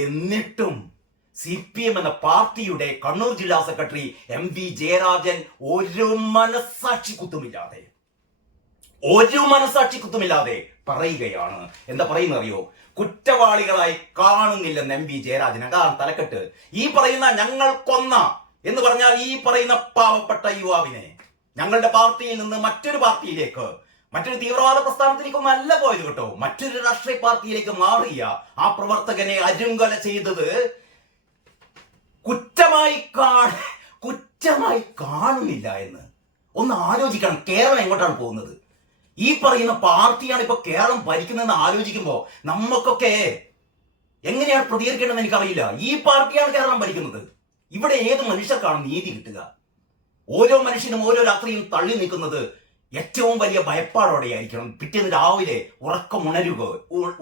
എന്നിട്ടും CPM എന്ന പാർട്ടിയുടെ കണ്ണൂർ ജില്ലാ സെക്രട്ടറി MV ജയരാജൻ ഒരു മനസാക്ഷി കുത്തുമില്ലാതെ പറയുകയാണ്. എന്താ പറയുന്നത് അറിയോ? കുറ്റവാളികളായി കാണുന്നില്ലെന്ന് MV ജയരാജൻ. അതാണ് തലക്കെട്ട്. ഈ പറയുന്ന ഞങ്ങൾ കൊന്ന എന്ന് പറഞ്ഞാൽ ഈ പറയുന്ന പാവപ്പെട്ട യുവാവിനെ ഞങ്ങളുടെ പാർട്ടിയിൽ നിന്ന് മറ്റൊരു പാർട്ടിയിലേക്ക്, മറ്റൊരു തീവ്രവാദ പ്രസ്ഥാനത്തിലേക്കൊന്നും അല്ല പോയത് കേട്ടോ, മറ്റൊരു രാഷ്ട്രീയ പാർട്ടിയിലേക്ക് മാറിയ ആ പ്രവർത്തകനെ അരുങ്കൊല ചെയ്തത് കുറ്റമായി കാണുന്നില്ല എന്ന് ഒന്ന് ആലോചിക്കണം. കേരളം എങ്ങോട്ടാണ് പോകുന്നത്? ഈ പറയുന്ന പാർട്ടിയാണ് ഇപ്പൊ കേരളം ഭരിക്കുന്നതെന്ന് ആലോചിക്കുമ്പോ നമുക്കൊക്കെ എങ്ങനെയാണ് പ്രതികരിക്കേണ്ടതെന്ന് എനിക്കറിയില്ല. ഈ പാർട്ടിയാണ് കേരളം ഭരിക്കുന്നത്. ഇവിടെ ഏത് മനുഷ്യർക്കാണ് നീതി കിട്ടുക? ഓരോ മനുഷ്യനും ഓരോ രാത്രിയും തള്ളി നിൽക്കുന്നത് ഏറ്റവും വലിയ ഭയപ്പാടോടെയായിരിക്കണം. പിറ്റേന്ന് രാവിലെ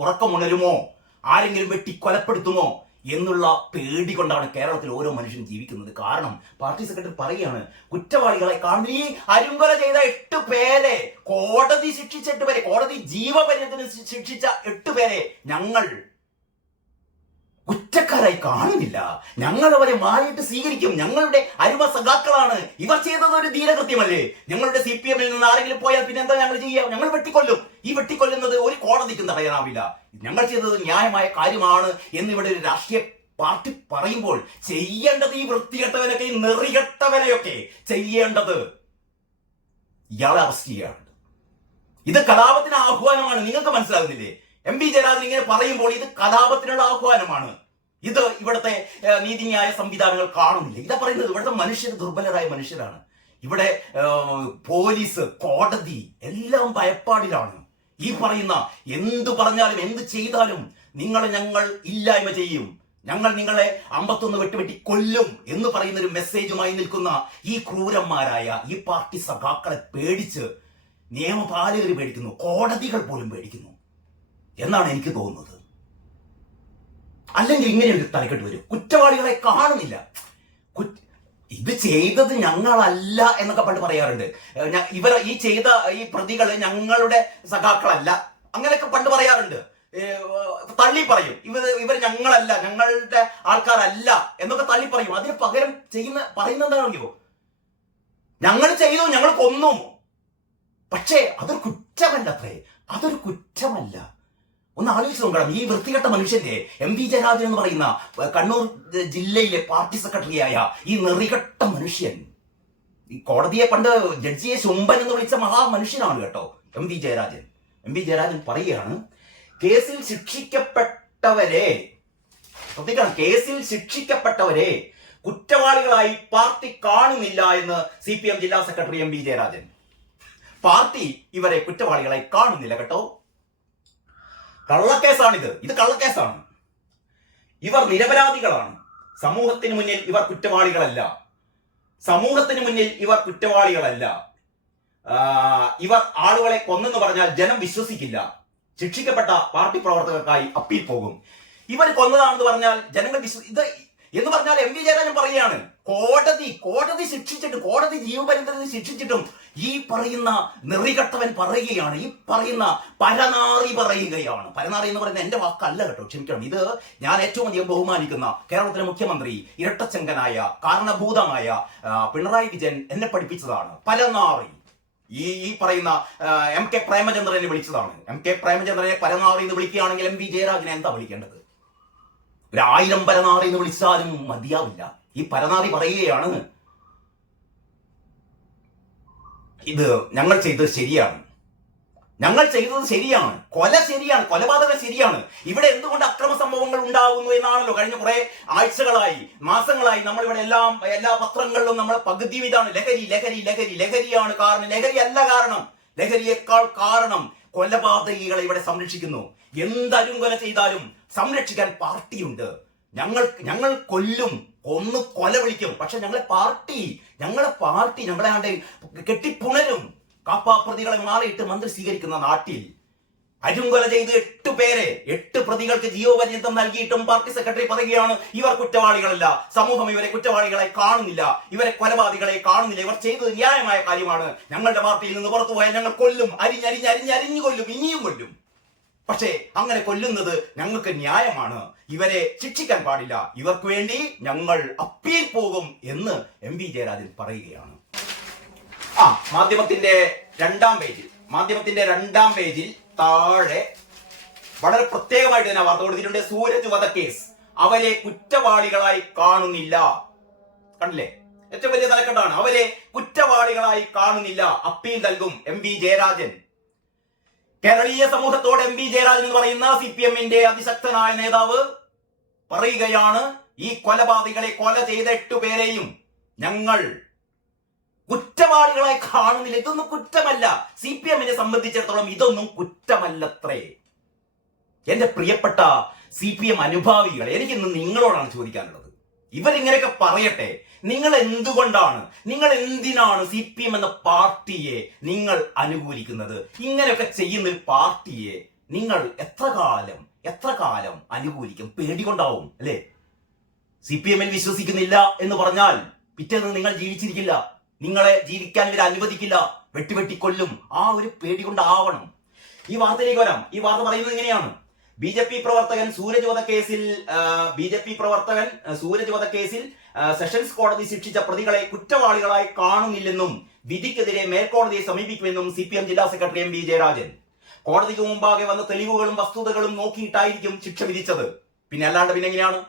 ഉറക്കമുണരുമോ, ആരെങ്കിലും വെട്ടി കൊലപ്പെടുത്തുമോ എന്നുള്ള പേടി കൊണ്ടാണ് കേരളത്തിൽ ഓരോ മനുഷ്യനും ജീവിക്കുന്നത്. കാരണം പാർട്ടി സെക്രട്ടറി പറയുകയാണ്, കുറ്റവാളികളെ കാണുന്ന ഈ അരുങ്കൊല ചെയ്ത 8 പേരെ കോടതി ശിക്ഷിച്ച 8 പേരെ, കോടതി ജീവപര്യന്തത്തിന് ശിക്ഷിച്ച 8 പേരെ ഞങ്ങൾ കുറ്റക്കാരായി കാണുന്നില്ല. ഞങ്ങൾ അവരെ മാറിയിട്ട് സ്വീകരിക്കും. ഞങ്ങളുടെ അരുമ സഖാക്കളാണ്. ഇവർ ചെയ്തത് ഒരു ധീരകൃത്യമല്ലേ? ഞങ്ങളുടെ CPM നിന്ന് ആരെങ്കിലും പോയാൽ പിന്നെ എന്താ ഞങ്ങൾ ചെയ്യുക? ഞങ്ങൾ വെട്ടിക്കൊല്ലും. ഈ വെട്ടിക്കൊല്ലുന്നത് ഒരു കോടതിക്കും തടയാനാവില്ല. ഞങ്ങൾ ചെയ്തത് ന്യായമായ കാര്യമാണ് എന്നിവിടെ ഒരു രാഷ്ട്രീയ പാർട്ടി പറയുമ്പോൾ ചെയ്യേണ്ടത് ഈ വൃത്തികെട്ടവനൊക്കെ, ഈ നെറികെട്ടവനെയൊക്കെ ചെയ്യേണ്ടത് ഇയാളെ അറസ്റ്റ് ചെയ്യാണ്. ഇത് കലാപത്തിന് ആഹ്വാനമാണ്. നിങ്ങൾക്ക് മനസ്സിലാകുന്നില്ലേ? MV ജയരാജൻ ഇങ്ങനെ പറയുമ്പോൾ ഇത് കലാപത്തിനുള്ള ആഹ്വാനമാണ്. ഇത് ഇവിടുത്തെ നീതിന്യായ സംവിധാനങ്ങൾ കാണുന്നില്ല. ഇതാ പറയുന്നത്, ഇവിടുത്തെ മനുഷ്യർ ദുർബലരായ മനുഷ്യരാണ്. ഇവിടെ പോലീസ്, കോടതി എല്ലാം ഭയപ്പാടിലാണ്. ഈ പറയുന്ന എന്തു പറഞ്ഞാലും എന്ത് ചെയ്താലും ഞങ്ങൾ ഇല്ലായ്മ ചെയ്യും, ഞങ്ങൾ നിങ്ങളെ 51 വെട്ടി കൊല്ലും എന്ന് പറയുന്ന ഒരു മെസ്സേജുമായി നിൽക്കുന്ന ഈ ക്രൂരന്മാരായ ഈ പാർട്ടി സഖാക്കളെ പേടിച്ച് നിയമപാലകർ പേടിക്കുന്നു, കോടതികൾ പോലും പേടിക്കുന്നു എന്നാണ് എനിക്ക് തോന്നുന്നത്. അല്ലെങ്കിൽ ഇങ്ങനെ ഒരു തലക്കെട്ട് വരും, കുറ്റവാളികളെ കാണുന്നില്ല, ഇത് ചെയ്തത് ഞങ്ങളല്ല എന്നൊക്കെ പണ്ട് പറയാറുണ്ട്. ഈ ചെയ്ത ഈ പ്രതികള് ഞങ്ങളുടെ സഖാക്കളല്ല, അങ്ങനെയൊക്കെ പണ്ട് പറയാറുണ്ട്. തള്ളി പറയും, ഇവർ ഞങ്ങളല്ല, ഞങ്ങളുടെ ആൾക്കാരല്ല എന്നൊക്കെ തള്ളി പറയും. അതിന് പകരം പറയുന്ന എന്താണെന്നറിയോ? ഞങ്ങൾ ചെയ്തു, ഞങ്ങൾ കൊന്നു. പക്ഷേ അതൊരു കുറ്റമല്ലത്രേ, അതൊരു കുറ്റമല്ല. ഒന്ന് ആലോചിച്ച് നോക്കണം. ഈ വൃത്തികെട്ട മനുഷ്യന്റെ MV ജയരാജൻ എന്ന് പറയുന്ന കണ്ണൂർ ജില്ലയിലെ പാർട്ടി സെക്രട്ടറിയായ ഈ നെറികെട്ട മനുഷ്യൻ, ഈ കോടതിയെ പണ്ട് ജഡ്ജിയെ ശുംഭൻ എന്ന് വിളിച്ച മഹാമനുഷ്യനാണ് കേട്ടോ MV ജയരാജൻ. MV ജയരാജൻ പറയുകയാണ്, കേസിൽ ശിക്ഷിക്കപ്പെട്ടവരെ കുറ്റവാളികളായി പാർട്ടി കാണുന്നില്ല എന്ന് CPM ജില്ലാ സെക്രട്ടറി MV ജയരാജൻ. പാർട്ടി ഇവരെ കുറ്റവാളികളായി കാണുന്നില്ല കേട്ടോ. കള്ളക്കേസാണിത്, ഇത് കള്ളക്കേസാണ്. ഇവർ നിരപരാധികളാണ്. സമൂഹത്തിന് മുന്നിൽ ഇവർ കുറ്റവാളികളല്ല. ഇവർ ആളുകളെ കൊന്നെന്ന് പറഞ്ഞാൽ ജനം വിശ്വസിക്കില്ല. ശിക്ഷിക്കപ്പെട്ട പാർട്ടി പ്രവർത്തകർക്കായി അപ്പീൽ പോകും. ഇവർ കൊന്നതാണെന്ന് പറഞ്ഞാൽ ജനങ്ങൾ ഇത് എന്ന് പറഞ്ഞാൽ MV ജയരാജൻ പറയുകയാണ്, കോടതി ശിക്ഷിച്ചിട്ട്, കോടതി ജീവപര്യന്തത്തിന് ശിക്ഷിച്ചിട്ടും ഈ പറയുന്ന നെറികെട്ടവൻ പറയുകയാണ്, ഈ പറയുന്ന പരനാറി പറയുകയാണ്. പരനാറി എന്ന് പറയുന്നത് എന്റെ വാക്കല്ല കേട്ടോ, ക്ഷമിക്കണം. ഇത് ഞാൻ ഏറ്റവും അധികം ബഹുമാനിക്കുന്ന കേരളത്തിലെ മുഖ്യമന്ത്രി, ഇരട്ടച്ചങ്കനായ കാരണഭൂതമായ പിണറായി വിജയൻ എന്നെ പഠിപ്പിച്ചതാണ് പരനാറി. ഈ പറയുന്ന MK പ്രേമചന്ദ്രനെ വിളിച്ചതാണ്. MK പ്രേമചന്ദ്രനെ പരനാറി എന്ന് വിളിക്കുകയാണെങ്കിൽ MV ജയരാജനെ എന്താ വിളിക്കേണ്ടത്? 1000 പരനാറി എന്ന് വിളിച്ചാലും മതിയാവില്ല. ഈ പരനാറി പറയുകയാണ്, ഇത് ഞങ്ങൾ ചെയ്തത് ശരിയാണ്, കൊല ശരിയാണ്, കൊലപാതകം ശരിയാണ്. ഇവിടെ എന്തുകൊണ്ട് അക്രമ സംഭവങ്ങൾ ഉണ്ടാകുന്നു എന്നാണല്ലോ കഴിഞ്ഞ കുറെ ആഴ്ചകളായി, മാസങ്ങളായി നമ്മളിവിടെ എല്ലാ പത്രങ്ങളിലും നമ്മൾ പകുതി ഇതാണ് ലഹരിയാണ് കാരണം. ലഹരിയേക്കാൾ കാരണം കൊലപാതകികളെ ഇവിടെ സംരക്ഷിക്കുന്നു. എന്തരുംകൊല ചെയ്താലും സംരക്ഷിക്കാൻ പാർട്ടിയുണ്ട്. ഞങ്ങൾ കൊന്ന് കൊല വിളിക്കും, പക്ഷെ ഞങ്ങളെ പാർട്ടി ഞങ്ങളെ കെട്ടിപ്പുണരും. കാപ്പാപ്രതികളെ മാറിയിട്ട് മന്ത്രി സ്വീകരിക്കുന്ന നാട്ടിൽ അരുങ്കൊല ചെയ്ത് 8 പ്രതികൾക്ക് ജീവപര്യന്തം നൽകിയിട്ടും പാർട്ടി സെക്രട്ടറി പറയുകയാണ്, ഇവർ കുറ്റവാളികളല്ല, സമൂഹം ഇവരെ കുറ്റവാളികളെ കാണുന്നില്ല, ഇവരെ കൊലപാതകളെ കാണുന്നില്ല, ഇവർ ചെയ്തത് ന്യായമായ കാര്യമാണ്, ഞങ്ങളുടെ പാർട്ടിയിൽ നിന്ന് പുറത്തു പോയാൽ ഞങ്ങൾ കൊല്ലും, അരിഞ്ഞു കൊല്ലും, ഇനിയും കൊല്ലും. പക്ഷേ അങ്ങനെ കൊല്ലുന്നത് ഞങ്ങൾക്ക് ന്യായമാണ്, ഇവരെ ശിക്ഷിക്കാൻ പാടില്ല, ഇവർക്ക് വേണ്ടി ഞങ്ങൾ അപ്പീൽ പോകും എന്ന് MP ജയരാജൻ പറയുകയാണ്. മാധ്യമത്തിന്റെ രണ്ടാം പേജിൽ താഴെ വളരെ പ്രത്യേകമായിട്ട് തന്നെ വാർത്ത കൊടുത്തിട്ടുണ്ട്. സൂരജ് വധക്കേസ് അവരെ കുറ്റവാളികളായി കാണുന്നില്ല. കണ്ടില്ലേ, ഏറ്റവും വലിയ തലക്കെട്ടാണ്, അവരെ കുറ്റവാളികളായി കാണുന്നില്ല, അപ്പീൽ നൽകും MP ജയരാജൻ. കേരളീയ സമൂഹത്തോട് MP ജയരാജൻ എന്ന് പറയുന്ന CPM-ന്റെ അതിശക്തനായ നേതാവ് പറയുകയാണ്, ഈ കൊലപാതകളെ കൊല ചെയ്ത 8 പേരെയും ഞങ്ങൾ കുറ്റവാളികളായി കാണുന്നില്ല. ഇതൊന്നും കുറ്റമല്ല. CPM-നെ സംബന്ധിച്ചിടത്തോളം ഇതൊന്നും കുറ്റമല്ലത്രേ. എന്റെ പ്രിയപ്പെട്ട CPM അനുഭാവികളെ, എനിക്കിന്ന് നിങ്ങളോടാണ് ചോദിക്കാനുള്ളത്. ഇവരിങ്ങനെയൊക്കെ പറയട്ടെ, നിങ്ങൾ എന്തിനാണ് CPM എന്ന പാർട്ടിയെ നിങ്ങൾ അനുകൂലിക്കുന്നത്? ഇങ്ങനെയൊക്കെ ചെയ്യുന്ന ഒരു പാർട്ടിയെ നിങ്ങൾ എത്ര കാലം അനുകൂലിക്കും? പേടികൊണ്ടാവും അല്ലേ? CPM-ൽ വിശ്വസിക്കുന്നില്ല എന്ന് പറഞ്ഞാൽ പിറ്റേന്ന് നിങ്ങൾ ജീവിച്ചിരിക്കില്ല, നിങ്ങളെ ജീവിക്കാൻ ഇവർ അനുവദിക്കില്ല, വെട്ടിക്കൊല്ലും. ആ ഒരു പേടി കൊണ്ടാവണം. ഈ വാർത്തയിലേക്ക് വരാം. ഈ വാർത്ത പറയുന്നത് എങ്ങനെയാണ്? BJP പ്രവർത്തകൻ സൂരജ് വധക്കേസിൽ സെഷൻസ് കോടതി ശിക്ഷിച്ച പ്രതികളെ കുറ്റവാളികളായി കാണുന്നില്ലെന്നും വിധിക്കെതിരെ മേൽക്കോടതിയെ സമീപിക്കുമെന്നും CPM ജില്ലാ സെക്രട്ടറി MP ജയരാജൻ. കോടതിക്ക് മുമ്പാകെ വന്ന തെളിവുകളും വസ്തുതകളും നോക്കിയിട്ടായിരിക്കും ശിക്ഷ വിധിച്ചത്. പിന്നെ എങ്ങനെയാണ്?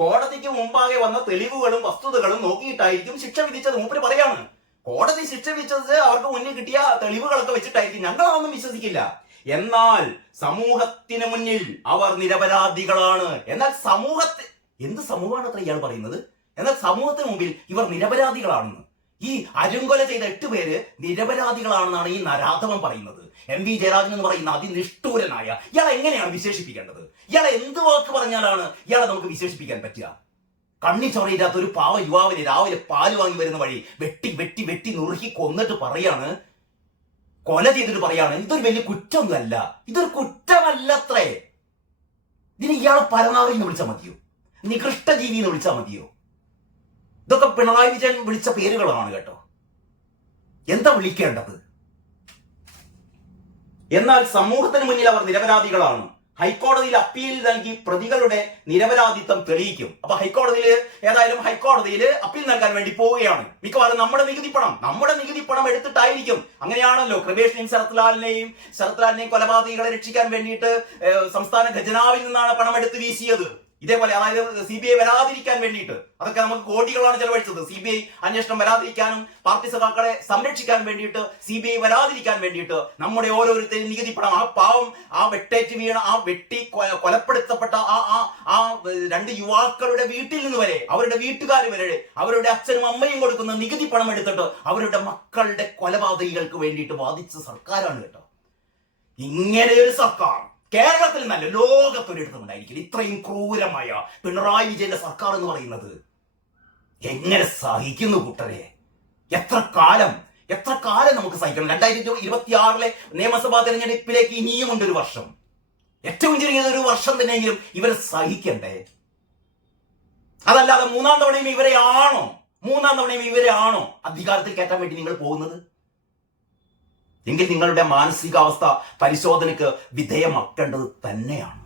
കോടതിക്ക് മുമ്പാകെ വന്ന തെളിവുകളും വസ്തുതകളും നോക്കിയിട്ടായിരിക്കും ശിക്ഷ വിധിച്ചത്. മൂപ്പര് പറയാണ്, കോടതി ശിക്ഷ വിധിച്ചത് അവർക്ക് മുന്നിൽ കിട്ടിയ തെളിവുകളൊക്കെ വെച്ചിട്ടായിരിക്കും, ഞങ്ങളതൊന്നും വിശ്വസിക്കില്ല. എന്നാൽ സമൂഹത്തിന് മുന്നിൽ അവർ നിരപരാധികളാണ്. എന്നാൽ എന്ത് സമൂഹമാണ് അത്ര ഇയാൾ പറയുന്നത്? എന്നാൽ സമൂഹത്തിന് മുമ്പിൽ ഇവർ നിരപരാധികളാണെന്ന്. ഈ അരുങ്കൊല ചെയ്ത 8 പേര് നിരപരാധികളാണെന്നാണ് ഈ നരാധവൻ പറയുന്നത്. MP ജയരാജൻ എന്ന് പറയുന്ന അതിനിഷ്ഠൂരനായ ഇയാളെ എങ്ങനെയാണ് വിശേഷിപ്പിക്കേണ്ടത്? ഇയാളെ എന്ത് വാക്ക് പറഞ്ഞാലാണ് ഇയാളെ നമുക്ക് വിശേഷിപ്പിക്കാൻ പറ്റുക? കണ്ണി ചൊറയില്ലാത്ത ഒരു പാവ യുവാവിനെ രാവിലെ പാല് വാങ്ങി വരുന്ന വഴി വെട്ടി നുറുക്കി കൊന്നിട്ട് പറയാണ്, കൊല ചെയ്തിട്ട് പറയാണ് ഇതൊരു വലിയ കുറ്റമൊന്നുമല്ല, ഇതൊരു കുറ്റമല്ലത്രേ. ഇതിന് ഇയാളെ പരനാറി എന്ന് വിളിച്ചാൽ മതിയോ? നികൃഷ്ടജീവി എന്ന് വിളിച്ചാൽ മതിയോ? ഇതൊക്കെ പിണറായി വിജയൻ വിളിച്ച പേരുകളാണ് കേട്ടോ. എന്താ വിളിക്കേണ്ടത്? എന്നാൽ സമൂഹത്തിന് മുന്നിൽ അവർ നിരപരാധികളാണ്. ഹൈക്കോടതിയിൽ അപ്പീൽ നൽകി പ്രതികളുടെ നിരപരാധിത്വം തെളിയിക്കും. അപ്പൊ ഹൈക്കോടതിയിൽ അപ്പീൽ നൽകാൻ വേണ്ടി പോവുകയാണ്. മിക്കവാറും നമ്മുടെ നികുതി പണം എടുത്തിട്ടായിരിക്കും. അങ്ങനെയാണല്ലോ കൃപേഷിനെയും ശരത്ലാലിനെയും കൊലപാതകികളെ രക്ഷിക്കാൻ വേണ്ടിയിട്ട് സംസ്ഥാന ഖജനാവിൽ നിന്നാണ് പണം എടുത്ത് വീശിയത്. ഇതേപോലെ അതായത് CBI വരാതിരിക്കാൻ വേണ്ടിയിട്ട് അതൊക്കെ നമുക്ക് കോടികളാണ് ചെലവഴിച്ചത്. CBI അന്വേഷണം വരാതിരിക്കാനും പാർട്ടി സഖാക്കളെ സംരക്ഷിക്കാൻ വേണ്ടിയിട്ട് CBI വരാതിരിക്കാൻ വേണ്ടിയിട്ട് നമ്മുടെ ഓരോരുത്തരും നികുതി പണം, ആ പാവം, ആ വെട്ടേറ്റ് വീണ, ആ കൊലപ്പെടുത്തപ്പെട്ട ആ 2 യുവാക്കളുടെ വീട്ടിൽ നിന്ന് വരെ, അവരുടെ വീട്ടുകാർ വരെ, അവരുടെ അച്ഛനും അമ്മയും കൊടുക്കുന്ന നികുതി പണം എടുത്തിട്ട് അവരുടെ മക്കളുടെ കൊലപാതകികൾക്ക് വേണ്ടിയിട്ട് വാദിച്ച സർക്കാരാണ് കേട്ടോ. ഇങ്ങനെയൊരു സർക്കാർ കേരളത്തിൽ നല്ല ലോകത്തൊരിടത്തുണ്ടായിരിക്കില്ല. ഇത്രയും ക്രൂരമായ പിണറായി വിജയന്റെ സർക്കാർ എന്ന് പറയുന്നത് എങ്ങനെ സഹിക്കുന്നു കൂട്ടരെ? എത്ര കാലം നമുക്ക് സഹിക്കണം? 2026 നിയമസഭാ തെരഞ്ഞെടുപ്പിലേക്ക് ഇനിയും ഉണ്ട് ഒരു വർഷം. ഏറ്റവും ചെറിയത് ഒരു വർഷം തന്നെയെങ്കിലും ഇവരെ സഹിക്കണ്ടേ? അതല്ലാതെ മൂന്നാം തവണയും ഇവരെ ആണോ അധികാരത്തിൽ കയറ്റാൻ വേണ്ടി നിങ്ങൾ പോകുന്നത്? എങ്കിൽ നിങ്ങളുടെ മാനസികാവസ്ഥ പരിശോധനയ്ക്ക് വിധേയമാക്കേണ്ടത് തന്നെയാണ്.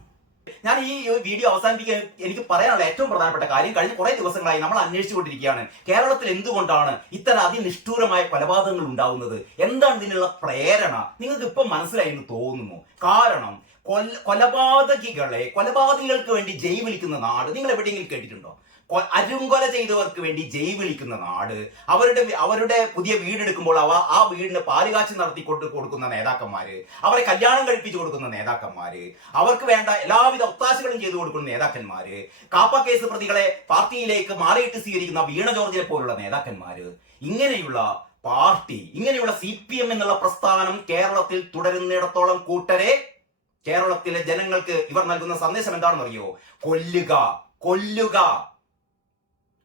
ഞാൻ ഈ വീഡിയോ അവസാനിപ്പിക്കാൻ എനിക്ക് പറയാനുള്ള ഏറ്റവും പ്രധാനപ്പെട്ട കാര്യം, കഴിഞ്ഞ കുറെ ദിവസങ്ങളായി നമ്മൾ അന്വേഷിച്ചുകൊണ്ടിരിക്കുകയാണ് കേരളത്തിൽ എന്തുകൊണ്ടാണ് ഇത്തരം അതിനിഷ്ഠൂരമായ കൊലപാതകങ്ങൾ ഉണ്ടാവുന്നത്, എന്താണ് ഇതിനുള്ള പ്രേരണ? നിങ്ങൾക്ക് ഇപ്പം മനസ്സിലായി എന്ന് തോന്നുന്നു. കാരണം കൊലപാതകികൾക്ക് വേണ്ടി ജയ് വിളിക്കുന്ന നാട് നിങ്ങൾ എവിടെയെങ്കിലും കേട്ടിട്ടുണ്ടോ? അരുങ്കൊല ചെയ്തവർക്ക് വേണ്ടി ജയ് വിളിക്കുന്ന നാട്, അവരുടെ പുതിയ വീടെടുക്കുമ്പോൾ ആ വീടിന് പാലുകാച്ചി നടത്തി കൊടുക്കുന്ന നേതാക്കന്മാര്, അവരെ കല്യാണം കഴിപ്പിച്ചു കൊടുക്കുന്ന നേതാക്കന്മാര്, അവർക്ക് വേണ്ട എല്ലാവിധ ഒത്താശകളും ചെയ്തു കൊടുക്കുന്ന നേതാക്കന്മാര്, കാപ്പ കേസ് പ്രതികളെ പാർട്ടിയിലേക്ക് മാറിയിട്ട് സ്വീകരിക്കുന്ന വീണ ജോർജിനെ പോലുള്ള നേതാക്കന്മാര്, ഇങ്ങനെയുള്ള പാർട്ടി, ഇങ്ങനെയുള്ള CPM എന്നുള്ള പ്രസ്ഥാനം കേരളത്തിൽ തുടരുന്നിടത്തോളം കൂട്ടരെ, കേരളത്തിലെ ജനങ്ങൾക്ക് ഇവർ നൽകുന്ന സന്ദേശം എന്താണെന്ന് അറിയോ? കൊല്ലുക.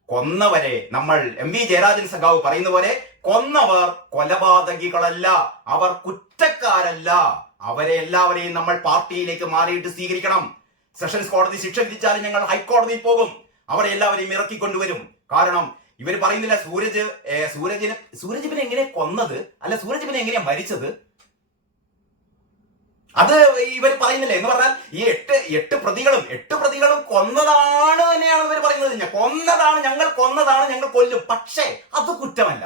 കൊന്നവരെ നമ്മൾ MP ജയരാജൻ സഖാവ് പറയുന്ന പോലെ കൊന്നവർ കൊലപാതകികളല്ല, അവർ കുറ്റക്കാരല്ല. അവരെ എല്ലാവരെയും നമ്മൾ പാർട്ടിയിലേക്ക് മാറിയിട്ട് സ്വീകരിക്കണം. സെഷൻസ് കോടതി ശിക്ഷ വിധിച്ചാലും ഞങ്ങൾ ഹൈക്കോടതിയിൽ പോകും, അവരെ എല്ലാവരെയും ഇറക്കിക്കൊണ്ടുവരും. കാരണം ഇവർ പറയുന്നില്ല സൂരജ് പിന്നെ എങ്ങനെ കൊന്നത്, അല്ല സൂരജ് പിന്നെ എങ്ങനെയാ മരിച്ചത്? അത് ഇവർ പറയുന്നില്ല എന്ന് പറഞ്ഞാൽ ഈ എട്ട് പ്രതികളും കൊന്നതാണ് തന്നെയാണ് ഇവർ പറയുന്നത്. ഞങ്ങൾ കൊന്നതാണ്, ഞങ്ങൾ കൊല്ലും. പക്ഷേ അത് കുറ്റമല്ല.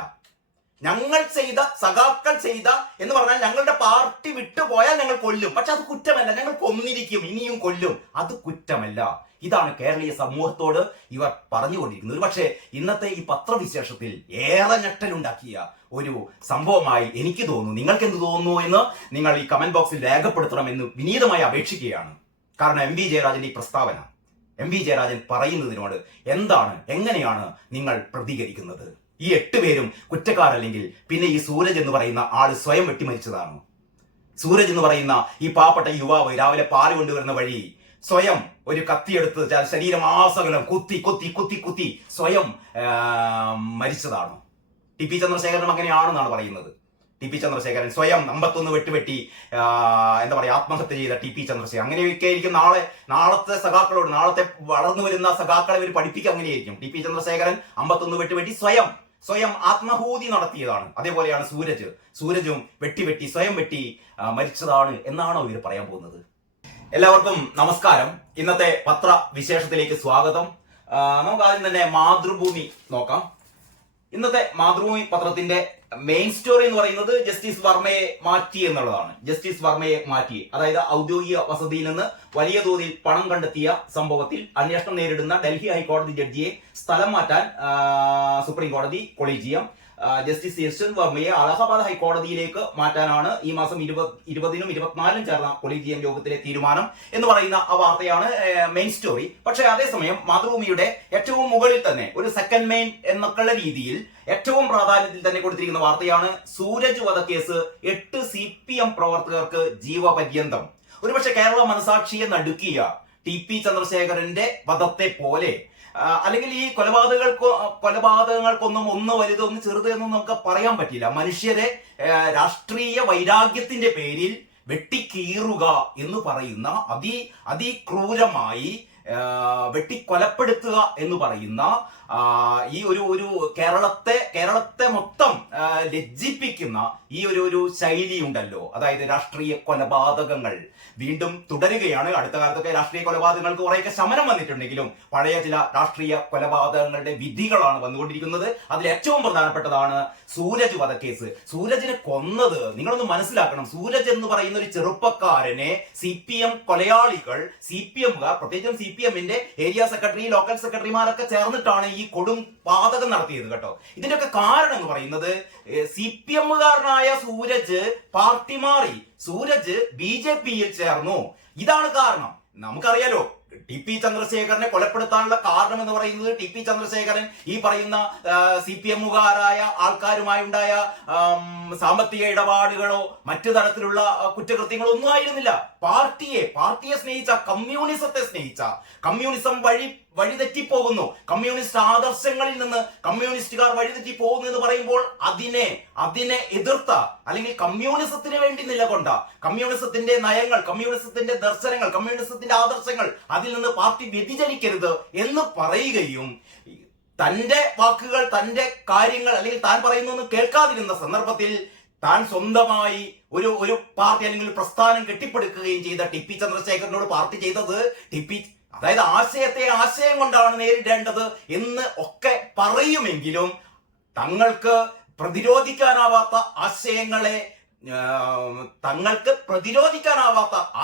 സഖാക്കൾ ചെയ്ത എന്ന് പറഞ്ഞാൽ ഞങ്ങളുടെ പാർട്ടി വിട്ടുപോയാൽ ഞങ്ങൾ കൊല്ലും, പക്ഷെ അത് കുറ്റമല്ല. ഞങ്ങൾ കൊന്നിരിക്കും, ഇനിയും കൊല്ലും, അത് കുറ്റമല്ല. ഇതാണ് കേരളീയ സമൂഹത്തോട് ഇവർ പറഞ്ഞുകൊണ്ടിരിക്കുന്നത്. ഒരു പക്ഷേ ഇന്നത്തെ ഈ പത്രവിശേഷത്തിൽ ഏറെ ഞെട്ടലുണ്ടാക്കിയ ഒരു സംഭവമായി എനിക്ക് തോന്നുന്നു. നിങ്ങൾക്ക് എന്ത് തോന്നുന്നു എന്ന് നിങ്ങൾ ഈ കമന്റ് ബോക്സിൽ രേഖപ്പെടുത്തണമെന്ന് വിനീതമായി അപേക്ഷിക്കുകയാണ്. കാരണം എം വി ജയരാജന്റെ ഈ പ്രസ്താവന, എം വി ജയരാജൻ പറയുന്നതിനോട് എങ്ങനെയാണ് നിങ്ങൾ പ്രതികരിക്കുന്നത്? ഈ 8 പേരും കുറ്റക്കാരല്ലെങ്കിൽ പിന്നെ ഈ സൂരജ് എന്ന് പറയുന്ന ആള് സ്വയം വെട്ടിമരിച്ചതാണ്. സൂരജ് എന്ന് പറയുന്ന ഈ പാവപ്പെട്ട യുവാവ് രാവിലെ പാല് കൊണ്ടുവരുന്ന വഴി സ്വയം ഒരു കത്തിയെടുത്ത് ശരീരം ആസകലം കുത്തി സ്വയം മരിച്ചതാണ്. ടി പി ചന്ദ്രശേഖരനും അങ്ങനെയാണെന്നാണ് പറയുന്നത്. ടി പി ചന്ദ്രശേഖരൻ സ്വയം 51 വെട്ടി ആത്മഹത്യ ചെയ്ത ടി പി ചന്ദ്രശേഖരൻ. അങ്ങനെയൊക്കെ ആയിരിക്കും നാളത്തെ സഖാക്കളോട്, നാളത്തെ വളർന്നു വരുന്ന സഖാക്കളെ ഇവർ പഠിപ്പിക്കുക. അങ്ങനെയായിരിക്കും. ടി പി ചന്ദ്രശേഖരൻ 51 വെട്ടി സ്വയം ആത്മഹൂതി നടത്തിയതാണ്. അതേപോലെയാണ് സൂരജും വെട്ടി സ്വയം മരിച്ചതാണ് എന്നാണോ ഇവർ പറയാൻ പോകുന്നത്? എല്ലാവർക്കും നമസ്കാരം. ഇന്നത്തെ പത്രവിശേഷത്തിലേക്ക് സ്വാഗതം. നമുക്ക് ആദ്യം തന്നെ മാതൃഭൂമി നോക്കാം. ഇന്നത്തെ മാതൃഭൂമി പത്രത്തിന്റെ മെയിൻ സ്റ്റോറി എന്ന് പറയുന്നത് ജസ്റ്റിസ് വർമ്മയെ മാറ്റി എന്നുള്ളതാണ്. ജസ്റ്റിസ് വർമ്മയെ മാറ്റി, അതായത് ഔദ്യോഗിക വസതിയിൽ നിന്ന് വലിയ തോതിൽ പണം കണ്ടെത്തിയ സംഭവത്തിൽ അന്വേഷണം നേരിടുന്ന ഡൽഹി ഹൈക്കോടതി ജഡ്ജിയെ സ്ഥലം മാറ്റാൻ സുപ്രീം കോടതി കൊളീജിയം ജസ്റ്റിസ് യശ്വന്ത് വർമ്മയെ അലഹബാദ് ഹൈക്കോടതിയിലേക്ക് മാറ്റാനാണ് ഈ മാസം 20-നും 24-നും ചേർന്ന കൊളീജിയം യോഗത്തിലെ തീരുമാനം എന്ന് പറയുന്ന ആ വാർത്തയാണ് മെയിൻ സ്റ്റോറി. പക്ഷേ അതേസമയം മാതൃഭൂമിയുടെ ഏറ്റവും മുകളിൽ തന്നെ ഒരു സെക്കൻഡ് മെയിൻ എന്നൊക്കെയുള്ള രീതിയിൽ ഏറ്റവും പ്രാധാന്യത്തിൽ തന്നെ കൊടുത്തിരിക്കുന്ന വാർത്തയാണ് സൂരജ് വധക്കേസ് 8 CPM പ്രവർത്തകർക്ക് ജീവപര്യന്തം. ഒരുപക്ഷെ കേരള മനസാക്ഷിയെ നടുക്കിയ ടി പി ചന്ദ്രശേഖരന്റെ വധത്തെ പോലെ, അല്ലെങ്കിൽ ഈ കൊലപാതകങ്ങൾക്കൊന്നും ഒന്ന് വലുത് ഒന്ന് ചെറുത് എന്നും നമുക്ക് പറയാൻ പറ്റില്ല. മനുഷ്യരെ രാഷ്ട്രീയ വൈരാഗ്യത്തിന്റെ പേരിൽ വെട്ടിക്കീറുക എന്ന് പറയുന്ന അതിക്രൂരമായി വെട്ടിക്കൊലപ്പെടുത്തുക എന്ന് പറയുന്ന ഈ ഒരു കേരളത്തെ മൊത്തം ലജ്ജിപ്പിക്കുന്ന ഈ ഒരു ശൈലി ഉണ്ടല്ലോ, അതായത് രാഷ്ട്രീയ കൊലപാതകങ്ങൾ വീണ്ടും തുടരുകയാണ്. അടുത്ത കാലത്തൊക്കെ രാഷ്ട്രീയ കൊലപാതകങ്ങൾക്ക് കുറേയൊക്കെ ശമനം വന്നിട്ടുണ്ടെങ്കിലും പഴയ ചില രാഷ്ട്രീയ കൊലപാതകങ്ങളുടെ വിധികളാണ് വന്നുകൊണ്ടിരിക്കുന്നത്. അതിൽ ഏറ്റവും പ്രധാനപ്പെട്ടതാണ് സൂരജ് വധക്കേസ്. സൂരജിനെ കൊന്നത് നിങ്ങളൊന്ന് മനസ്സിലാക്കണം. സൂരജ് എന്ന് പറയുന്ന ഒരു ചെറുപ്പക്കാരനെ CPM കൊലയാളികൾ, CPMകാർ, പ്രത്യേകിച്ചും CPMന്റെ ഏരിയ സെക്രട്ടറി, ലോക്കൽ സെക്രട്ടറിമാരൊക്കെ ചേർന്നിട്ടാണ് ഈ കൊടും പാതകം നടത്തിയത് കേട്ടോ. ഇതിന്റെയൊക്കെ കാരണം എന്ന് പറയുന്നത് CPMകാരനായ സൂരജ് പാർട്ടി മാറി, സൂരജ് BJPയിൽ ചേർന്നു. ഇതാണ് കാരണം. നമുക്കറിയാലോ ടി പി ചന്ദ്രശേഖരനെ കൊലപ്പെടുത്താനുള്ള കാരണം എന്ന് പറയുന്നത് ടി പി ചന്ദ്രശേഖരൻ ഈ പറയുന്ന CPMകാരായ ആൾക്കാരുമായി ഉണ്ടായ സാമ്പത്തിക ഇടപാടുകളോ മറ്റു തരത്തിലുള്ള കുറ്റകൃത്യങ്ങളോ ഒന്നും ആയിരുന്നില്ല. പാർട്ടിയെ സ്നേഹിച്ച, കമ്മ്യൂണിസത്തെ സ്നേഹിച്ച, കമ്മ്യൂണിസം വഴിതെറ്റിപ്പോകുന്നു, കമ്മ്യൂണിസ്റ്റ് ആദർശങ്ങളിൽ നിന്ന് കമ്മ്യൂണിസ്റ്റുകാർ വഴിതെറ്റി പോകുന്നു എന്ന് പറയുമ്പോൾ അതിനെ എതിർത്ത, അല്ലെങ്കിൽ കമ്മ്യൂണിസത്തിന് വേണ്ടി നിലകൊണ്ട, കമ്മ്യൂണിസത്തിന്റെ നയങ്ങൾ, കമ്മ്യൂണിസത്തിന്റെ ദർശനങ്ങൾ, കമ്മ്യൂണിസത്തിന്റെ ആദർശങ്ങൾ അതിൽ നിന്ന് പാർട്ടി വ്യതിചലിക്കരുത് എന്ന് പറയുകയും തന്റെ വാക്കുകൾ, തന്റെ കാര്യങ്ങൾ, അല്ലെങ്കിൽ താൻ പറയുന്നൊന്നും കേൾക്കാതിരുന്ന സന്ദർഭത്തിൽ താൻ സ്വന്തമായി ഒരു പാർട്ടി അല്ലെങ്കിൽ ഒരു പ്രസ്ഥാനം കെട്ടിപ്പടുക്കുകയും ചെയ്ത ടി പി ചന്ദ്രശേഖരനോട് പാർട്ടി ചെയ്തത് അതായത് ആശയം കൊണ്ടാണ് നേരിടേണ്ടത് എന്ന് ഒക്കെ പറയുമെങ്കിലും തങ്ങൾക്ക് പ്രതിരോധിക്കാനാവാത്ത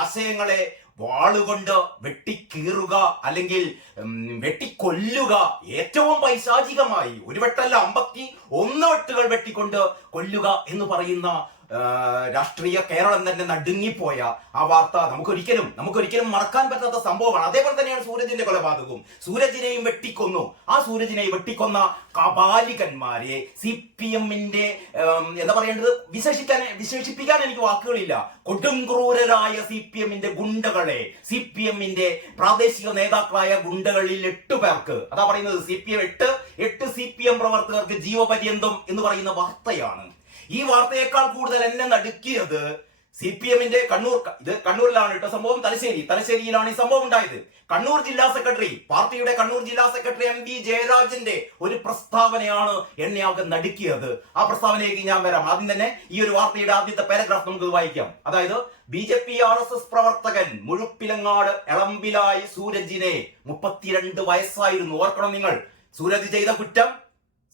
ആശയങ്ങളെ വാളുകൊണ്ട് വെട്ടിക്കീറുക അല്ലെങ്കിൽ വെട്ടിക്കൊല്ലുക, ഏറ്റവും പൈശാചികമായി ഒരു വെട്ടല്ല 51 വെട്ടുകൾ വെട്ടിക്കൊണ്ട് കൊല്ലുക എന്ന് പറയുന്ന രാഷ്ട്രീയ കേരളം തന്നെ നടുങ്ങിപ്പോയ ആ വാർത്ത നമുക്കൊരിക്കലും മറക്കാൻ പറ്റാത്ത സംഭവമാണ്. അതേപോലെ തന്നെയാണ് സൂരജിന്റെ കൊലപാതകവും. സൂരജിനെയും വെട്ടിക്കൊന്നു. ആ സൂരജിനെ വെട്ടിക്കൊന്ന കപാലികന്മാരെ CPMന്റെ വിശേഷിപ്പിക്കാൻ എനിക്ക് വാക്കുകളില്ല. കൊടുംക്രൂരരായ CPMന്റെ ഗുണ്ടകളെ, CPMന്റെ പ്രാദേശിക നേതാക്കളായ ഗുണ്ടകളിൽ 8 പേർക്ക്, അതാ പറയുന്നത് എട്ട് CPM പ്രവർത്തകർക്ക് ജീവപര്യന്തം എന്ന് പറയുന്ന വാർത്തയാണ്. ഈ വാർത്തയേക്കാൾ കൂടുതൽ എന്നെ നടുക്കിയത് CPM-ന്റെ ഇത് കണ്ണൂരിലാണ് കേട്ടോ സംഭവം. തലശ്ശേരിയിലാണ് ഈ സംഭവം ഉണ്ടായത്. കണ്ണൂർ ജില്ലാ സെക്രട്ടറി, പാർട്ടിയുടെ കണ്ണൂർ ജില്ലാ സെക്രട്ടറി MV ജയരാജന്റെ ഒരു പ്രസ്താവനയാണ് എന്നെ ആകെ നടുക്കിയത്. ആ പ്രസ്താവനയിലേക്ക് ഞാൻ വരാം. ആദ്യം തന്നെ ഈ ഒരു വാർത്തയുടെ ആദ്യത്തെ പാരഗ്രാഫ് നമുക്ക് വായിക്കാം. അതായത് BJP RSS പ്രവർത്തകൻ മുഴുപ്പിലങ്ങാട് എളമ്പിലായി സൂരജിനെ 32 വയസ്സായിരുന്നു. ഓർക്കണം നിങ്ങൾ, സൂരജ് ചെയ്ത കുറ്റം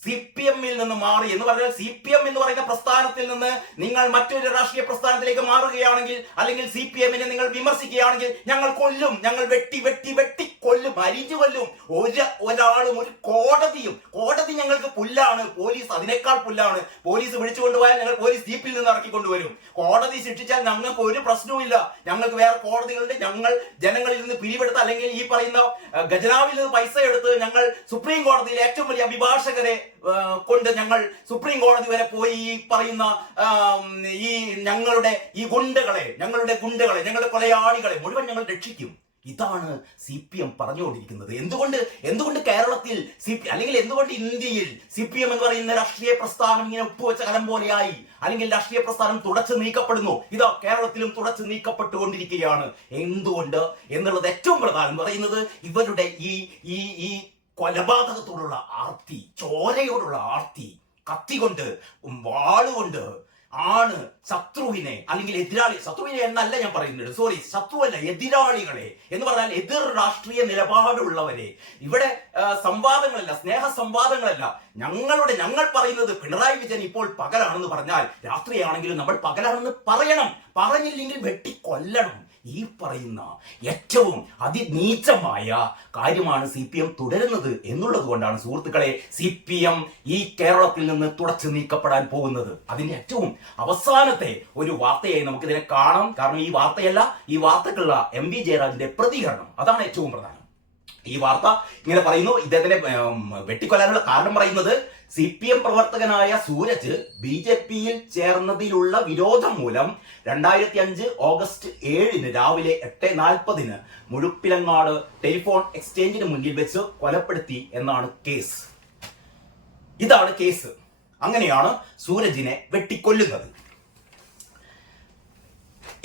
CPM-ൽ നിന്ന് മാറി എന്ന് പറഞ്ഞാൽ CPM എന്ന് പറയുന്ന പ്രസ്ഥാനത്തിൽ നിന്ന് നിങ്ങൾ മറ്റൊരു രാഷ്ട്രീയ പ്രസ്ഥാനത്തിലേക്ക് മാറുകയാണെങ്കിൽ, അല്ലെങ്കിൽ CPM-നെ നിങ്ങൾ വിമർശിക്കുകയാണെങ്കിൽ ഞങ്ങൾ കൊല്ലും, ഞങ്ങൾ വെട്ടി കൊല്ലും, അരിഞ്ഞു കൊല്ലും. ഒരാളും ഒരു കോടതി ഞങ്ങൾക്ക് പുല്ലാണ്, പോലീസ് അതിനേക്കാൾ പുല്ലാണ്. പോലീസ് വിളിച്ചുകൊണ്ടുപോയാൽ ഞങ്ങൾ പോലീസ് ജീപ്പിൽ നിന്ന് ഇറക്കിക്കൊണ്ടുവരും. കോടതി ശിക്ഷിച്ചാൽ ഞങ്ങൾക്ക് ഒരു പ്രശ്നവുമില്ല. ഞങ്ങൾക്ക് വേറെ കോടതികളുണ്ട്. ഞങ്ങൾ ജനങ്ങളിൽ നിന്ന് പിരിവെടുത്ത് അല്ലെങ്കിൽ ഈ പറയുന്ന ഖജനാവിൽ നിന്ന് പൈസ എടുത്ത് ഞങ്ങൾ സുപ്രീം കോടതിയിലെ ഏറ്റവും വലിയ അഭിഭാഷകരെ കൊണ്ട് ഞങ്ങൾ സുപ്രീം കോടതി വരെ പോയി ഈ പറയുന്ന ഞങ്ങളുടെ ഗുണ്ടകളെ, ഞങ്ങളുടെ കൊലയാളികളെ മുഴുവൻ ഞങ്ങൾ രക്ഷിക്കും. ഇതാണ് CPM പറഞ്ഞുകൊണ്ടിരിക്കുന്നത്. എന്തുകൊണ്ട് കേരളത്തിൽ അല്ലെങ്കിൽ എന്തുകൊണ്ട് ഇന്ത്യയിൽ CPM എന്ന് പറയുന്ന രാഷ്ട്രീയ പ്രസ്ഥാനം ഇങ്ങനെ ഉപ്പുവെച്ച കലം പോലെയായി, അല്ലെങ്കിൽ രാഷ്ട്രീയ പ്രസ്ഥാനം തുടച്ചു നീക്കപ്പെടുന്നു? ഇതാ കേരളത്തിലും തുടച്ചു നീക്കപ്പെട്ടുകൊണ്ടിരിക്കുകയാണ്. എന്തുകൊണ്ട് എന്നുള്ളത് ഏറ്റവും പ്രധാനം പറയുന്നത് ഇവരുടെ ഈ കൊലപാതകത്തോടുള്ള ആർത്തി, ചോരയോടുള്ള ആർത്തി, കത്തികൊണ്ട് വാളുകൊണ്ട് ആണ് ശത്രുവിനെ അല്ലെങ്കിൽ ശത്രുവിനെ എന്നല്ല ഞാൻ പറയുന്നത്, ശത്രുവല്ല, എതിരാളികളെ എന്ന് പറഞ്ഞാൽ എതിർ രാഷ്ട്രീയ നിലപാടുള്ളവരെ. ഇവിടെ സംവാദങ്ങളല്ല, സ്നേഹ സംവാദങ്ങളല്ല. ഞങ്ങൾ പറയുന്നത് പിണറായി വിജയൻ ഇപ്പോൾ പകലാണെന്ന് പറഞ്ഞാൽ രാത്രിയാണെങ്കിലും നമ്മൾ പകലാണെന്ന് പറയണം. പറഞ്ഞില്ലെങ്കിൽ വെട്ടിക്കൊല്ലണം. ഈ പറയുന്ന ഏറ്റവും അതിനീചമായ കാര്യമാണ് CPM തുടരുന്നത് എന്നുള്ളത് കൊണ്ടാണ് സുഹൃത്തുക്കളെ CPM ഈ കേരളത്തിൽ നിന്ന് തുടച്ചു നീക്കപ്പെടാൻ പോകുന്നത്. അതിന്റെ ഏറ്റവും അവസാനത്തെ ഒരു വാർത്തയായി നമുക്കിതിനെ കാണാം. കാരണം ഈ വാർത്തക്കുള്ള MV ജയരാജന്റെ പ്രതികരണം അതാണ് ഏറ്റവും പ്രധാനം. ഈ വാർത്ത ഇങ്ങനെ പറയുന്നു, ഇദ്ദേഹത്തിനെ വെട്ടിക്കൊല്ലാനുള്ള കാരണം പറയുന്നത് CPM പ്രവർത്തകനായ സൂരജ് BJP-യിൽ ചേർന്നതിലുള്ള വിരോധം മൂലം 2005 ഓഗസ്റ്റ് 7 രാവിലെ 8:40 മുഴുപ്പിലങ്ങാട് ടെലിഫോൺ എക്സ്ചേഞ്ചിന് മുന്നിൽ വെച്ച് കൊലപ്പെടുത്തി എന്നാണ് കേസ്. ഇതാണ് കേസ്. അങ്ങനെയാണ് സൂരജിനെ വെട്ടിക്കൊല്ലുന്നത്.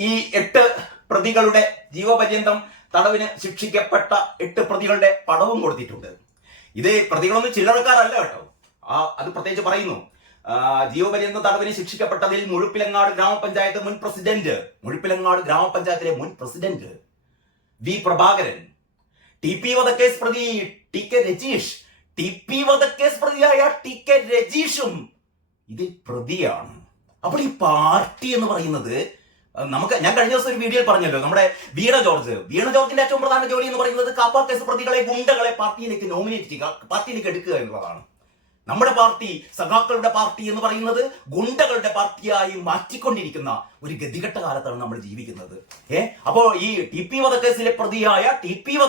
ഈ 8 പ്രതികളുടെ ജീവപര്യന്തം തടവിന് ശിക്ഷിക്കപ്പെട്ട 8 പ്രതികളുടെ പടവും കൊടുത്തിട്ടുണ്ട്. ഇത് പ്രതികളൊന്നും ചില്ലറക്കാരല്ല കേട്ടോ, അത് പ്രത്യേകിച്ച് പറയുന്നു. ജീവപര്യന്തം തടവിന് ശിക്ഷിക്കപ്പെട്ടതിൽ മുഴുപ്പിലങ്ങാട് ഗ്രാമപഞ്ചായത്തിലെ മുൻ പ്രസിഡന്റ് V പ്രഭാകരൻ, TP വധക്കേസ് പ്രതി TK രജീഷ്, TP വധക്കേസ് പ്രതിയായ TK രജീഷും ഇതിൽ പ്രതിയാണ്. അപ്പോൾ ഈ പാർട്ടി എന്ന് പറയുന്നത് ഞാൻ കഴിഞ്ഞ ദിവസം ഒരു വീഡിയോയിൽ പറഞ്ഞല്ലോ, നമ്മുടെ വീണ ജോർജിന്റെ ഏറ്റവും പ്രധാന ജോലി എന്ന് പറയുന്നത് കാപ്പ കേസ് പ്രതികളെ, ഗുണ്ടകളെ പാർട്ടിയിലേക്ക് നോമിനേറ്റ് ചെയ്യുക, പാർട്ടിയിലേക്ക് എടുക്കുക എന്നുള്ളതാണ്. നമ്മുടെ പാർട്ടി, സഖാക്കളുടെ പാർട്ടി എന്ന് പറയുന്നത് ഗുണ്ടകളുടെ പാർട്ടിയായി മാറ്റിക്കൊണ്ടിരിക്കുന്ന ഒരു ഗതികെട്ട കാലത്താണ് നമ്മൾ ജീവിക്കുന്നത്. അപ്പോ ഈ TP വധക്കേസിലെ പ്രതിയായ ടിപ്പിയെ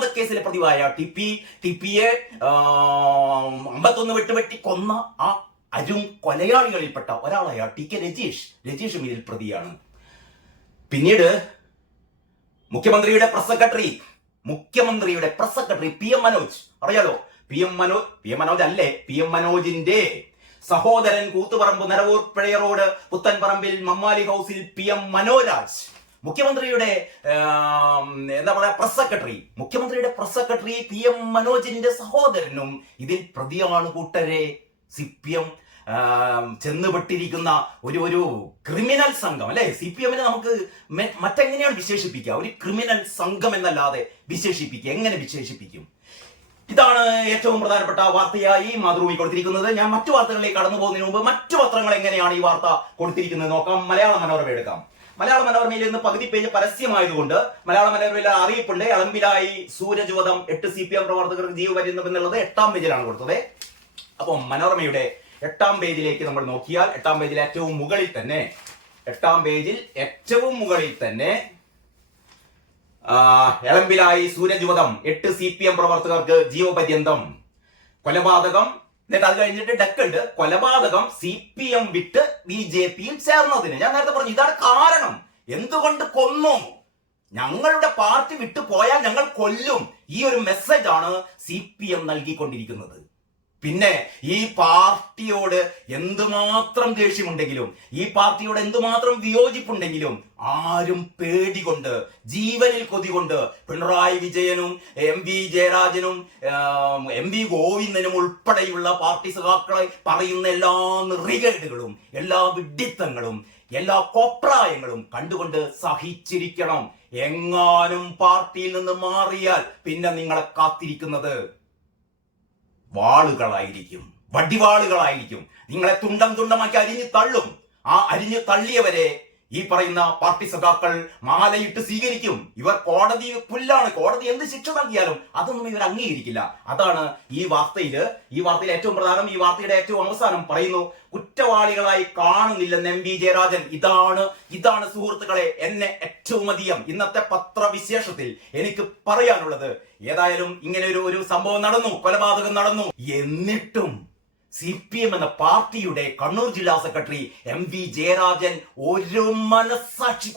51 വെട്ടി കൊന്ന ആ കൊലയാളികളിൽപ്പെട്ട ഒരാളായ TK രജീഷും ഇതിൽ പ്രതിയാണ്. പിന്നീട് മുഖ്യമന്ത്രിയുടെ പ്രസ് സെക്രട്ടറി PM മനോജ്, അറിയാലോ, PM മനോജിന്റെ സഹോദരൻ കൂത്തുപറമ്പ് നരവൂർ പിഴയറോഡ് പുത്തൻപറമ്പിൽ മമ്മാലി ഹൗസിൽ PM മനോരാജ്, മുഖ്യമന്ത്രിയുടെ പ്രസ് സെക്രട്ടറി PM മനോജിന്റെ സഹോദരനും ഇതിൽ പ്രതിയാണ് കൂട്ടരെ. CPM ചെന്നുപെട്ടിരിക്കുന്ന ഒരു ക്രിമിനൽ സംഘം അല്ലെ. CPM-നെ നമുക്ക് മറ്റെങ്ങനെയാണ് വിശേഷിപ്പിക്കുക? ഒരു ക്രിമിനൽ സംഘം എന്നല്ലാതെ എങ്ങനെ വിശേഷിപ്പിക്കും? ഇതാണ് ഏറ്റവും പ്രധാനപ്പെട്ട വാർത്തയായി മാതൃഭൂമി കൊടുത്തിരിക്കുന്നത്. ഞാൻ മറ്റു വാർത്തകളിലേക്ക് കടന്നു പോകുന്നതിന് മുമ്പ് മറ്റു പത്രങ്ങൾ എങ്ങനെയാണ് ഈ വാർത്ത കൊടുത്തിരിക്കുന്നത് നോക്കാം. മലയാള മനോരമ എടുക്കാം. മലയാള മനോരമയിൽ നിന്ന് പകുതി പേജ് പരസ്യമായതുകൊണ്ട് മലയാള മനോരമയിൽ അറിയിപ്പുണ്ട്. എളമ്പിലായി സൂരജ് വധം, 8 CPM പ്രവർത്തകർക്ക് ജീവപര്യന്തം എന്നുള്ളത് 8-ാം പേജിലാണ് കൊടുത്തത്. അപ്പം മനോരമയുടെ 8-ാം പേജിലേക്ക് നമ്മൾ നോക്കിയാൽ 8-ാം പേജിൽ ഏറ്റവും മുകളിൽ തന്നെ എളമ്പിലായി സൂരജ് വധം, 8 CPM പ്രവർത്തകർക്ക് ജീവപര്യന്തം, കൊലപാതകം. എന്നിട്ട് അത് കഴിഞ്ഞിട്ട് ഡെക്കുണ്ട്, കൊലപാതകം CPM വിട്ട് BJP-യിൽ ചേർന്നതിന്. ഞാൻ നേരത്തെ പറഞ്ഞു ഇതാണ് കാരണം. എന്തുകൊണ്ട് കൊന്നു? ഞങ്ങളുടെ പാർട്ടി വിട്ടു പോയാൽ ഞങ്ങൾ കൊല്ലും. ഈ ഒരു മെസ്സേജ് ആണ് CPM നൽകിക്കൊണ്ടിരിക്കുന്നത്. പിന്നെ ഈ പാർട്ടിയോട് എന്തുമാത്രം ദേഷ്യമുണ്ടെങ്കിലും, ഈ പാർട്ടിയോട് എന്തുമാത്രം വിയോജിപ്പുണ്ടെങ്കിലും ആരും പേടികൊണ്ട്, ജീവനിൽ കൊതികൊണ്ട് പിണറായി വിജയനും MV ജയരാജനും MV ഗോവിന്ദനും ഉൾപ്പെടെയുള്ള പാർട്ടി സഖാക്കളെ പറയുന്ന എല്ലാ നെറികേടുകളും, എല്ലാ വിഡ്ഢിത്തങ്ങളും, എല്ലാ കോപ്രായങ്ങളും കണ്ടുകൊണ്ട് സഹിച്ചിരിക്കണം. എങ്ങാനും പാർട്ടിയിൽ നിന്ന് മാറിയാൽ പിന്നെ നിങ്ങളെ കാത്തിരിക്കുന്നത് വാളുകളായിരിക്കും, വടിവാളുകളായിരിക്കും. നിങ്ങളെ തുണ്ടം തുണ്ടമാക്കി അരിഞ്ഞു തള്ളും. ആ അരിഞ്ഞു തള്ളിയവരെ ഈ പറയുന്ന പാർട്ടി സഖാക്കൾ മാലയിട്ട് സ്വീകരിക്കും. ഇവർ കോടതി പുല്ലാണ്. കോടതി എന്ത് ശിക്ഷ നൽകിയാലും അതൊന്നും ഇവർ അംഗീകരിക്കില്ല. അതാണ് ഈ വാർത്തയിൽ ഏറ്റവും പ്രധാനം. ഈ വാർത്തയുടെ ഏറ്റവും അവസാനം പറയുന്നു, കുറ്റവാളികളായി കാണുന്നില്ലെന്ന് MV ജയരാജൻ. ഇതാണ് സുഹൃത്തുക്കളെ എന്നെ ഏറ്റവും അധികം ഇന്നത്തെ പത്രവിശേഷത്തിൽ എനിക്ക് പറയാനുള്ളത്. ഏതായാലും ഇങ്ങനെ ഒരു സംഭവം നടന്നു, കൊലപാതകം നടന്നു. എന്നിട്ടും CPM എന്ന പാർട്ടിയുടെ കണ്ണൂർ ജില്ലാ സെക്രട്ടറി MV ജയരാജൻ ഒരു മനസാക്ഷി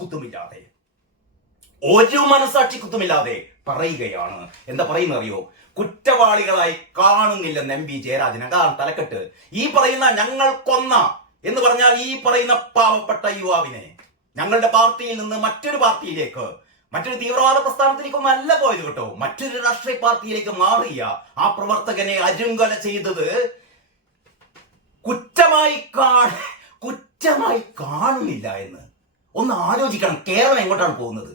കുത്തുമില്ലാതെ പറയുകയാണ്. എന്താ പറയുന്നത് അറിയോ? കുറ്റവാളികളായി കാണുന്നില്ലെന്ന് MV ജയരാജൻ. അതാണ് തലക്കെട്ട്. ഈ പറയുന്ന ഞങ്ങൾ കൊന്ന എന്ന് പറഞ്ഞാൽ ഈ പറയുന്ന പാവപ്പെട്ട യുവാവിനെ ഞങ്ങളുടെ പാർട്ടിയിൽ നിന്ന് മറ്റൊരു പാർട്ടിയിലേക്ക്, മറ്റൊരു തീവ്രവാദ പ്രസ്ഥാനത്തിലേക്കൊന്നും അല്ല പോയത് കേട്ടോ, മറ്റൊരു രാഷ്ട്രീയ പാർട്ടിയിലേക്ക് മാറിയ ആ പ്രവർത്തകനെ അരുങ്കൊല ചെയ്തത് കുറ്റമായി കാണുന്നില്ല എന്ന് ഒന്ന് ആലോചിക്കണം. കേരളം എങ്ങോട്ടാണ് പോകുന്നത്?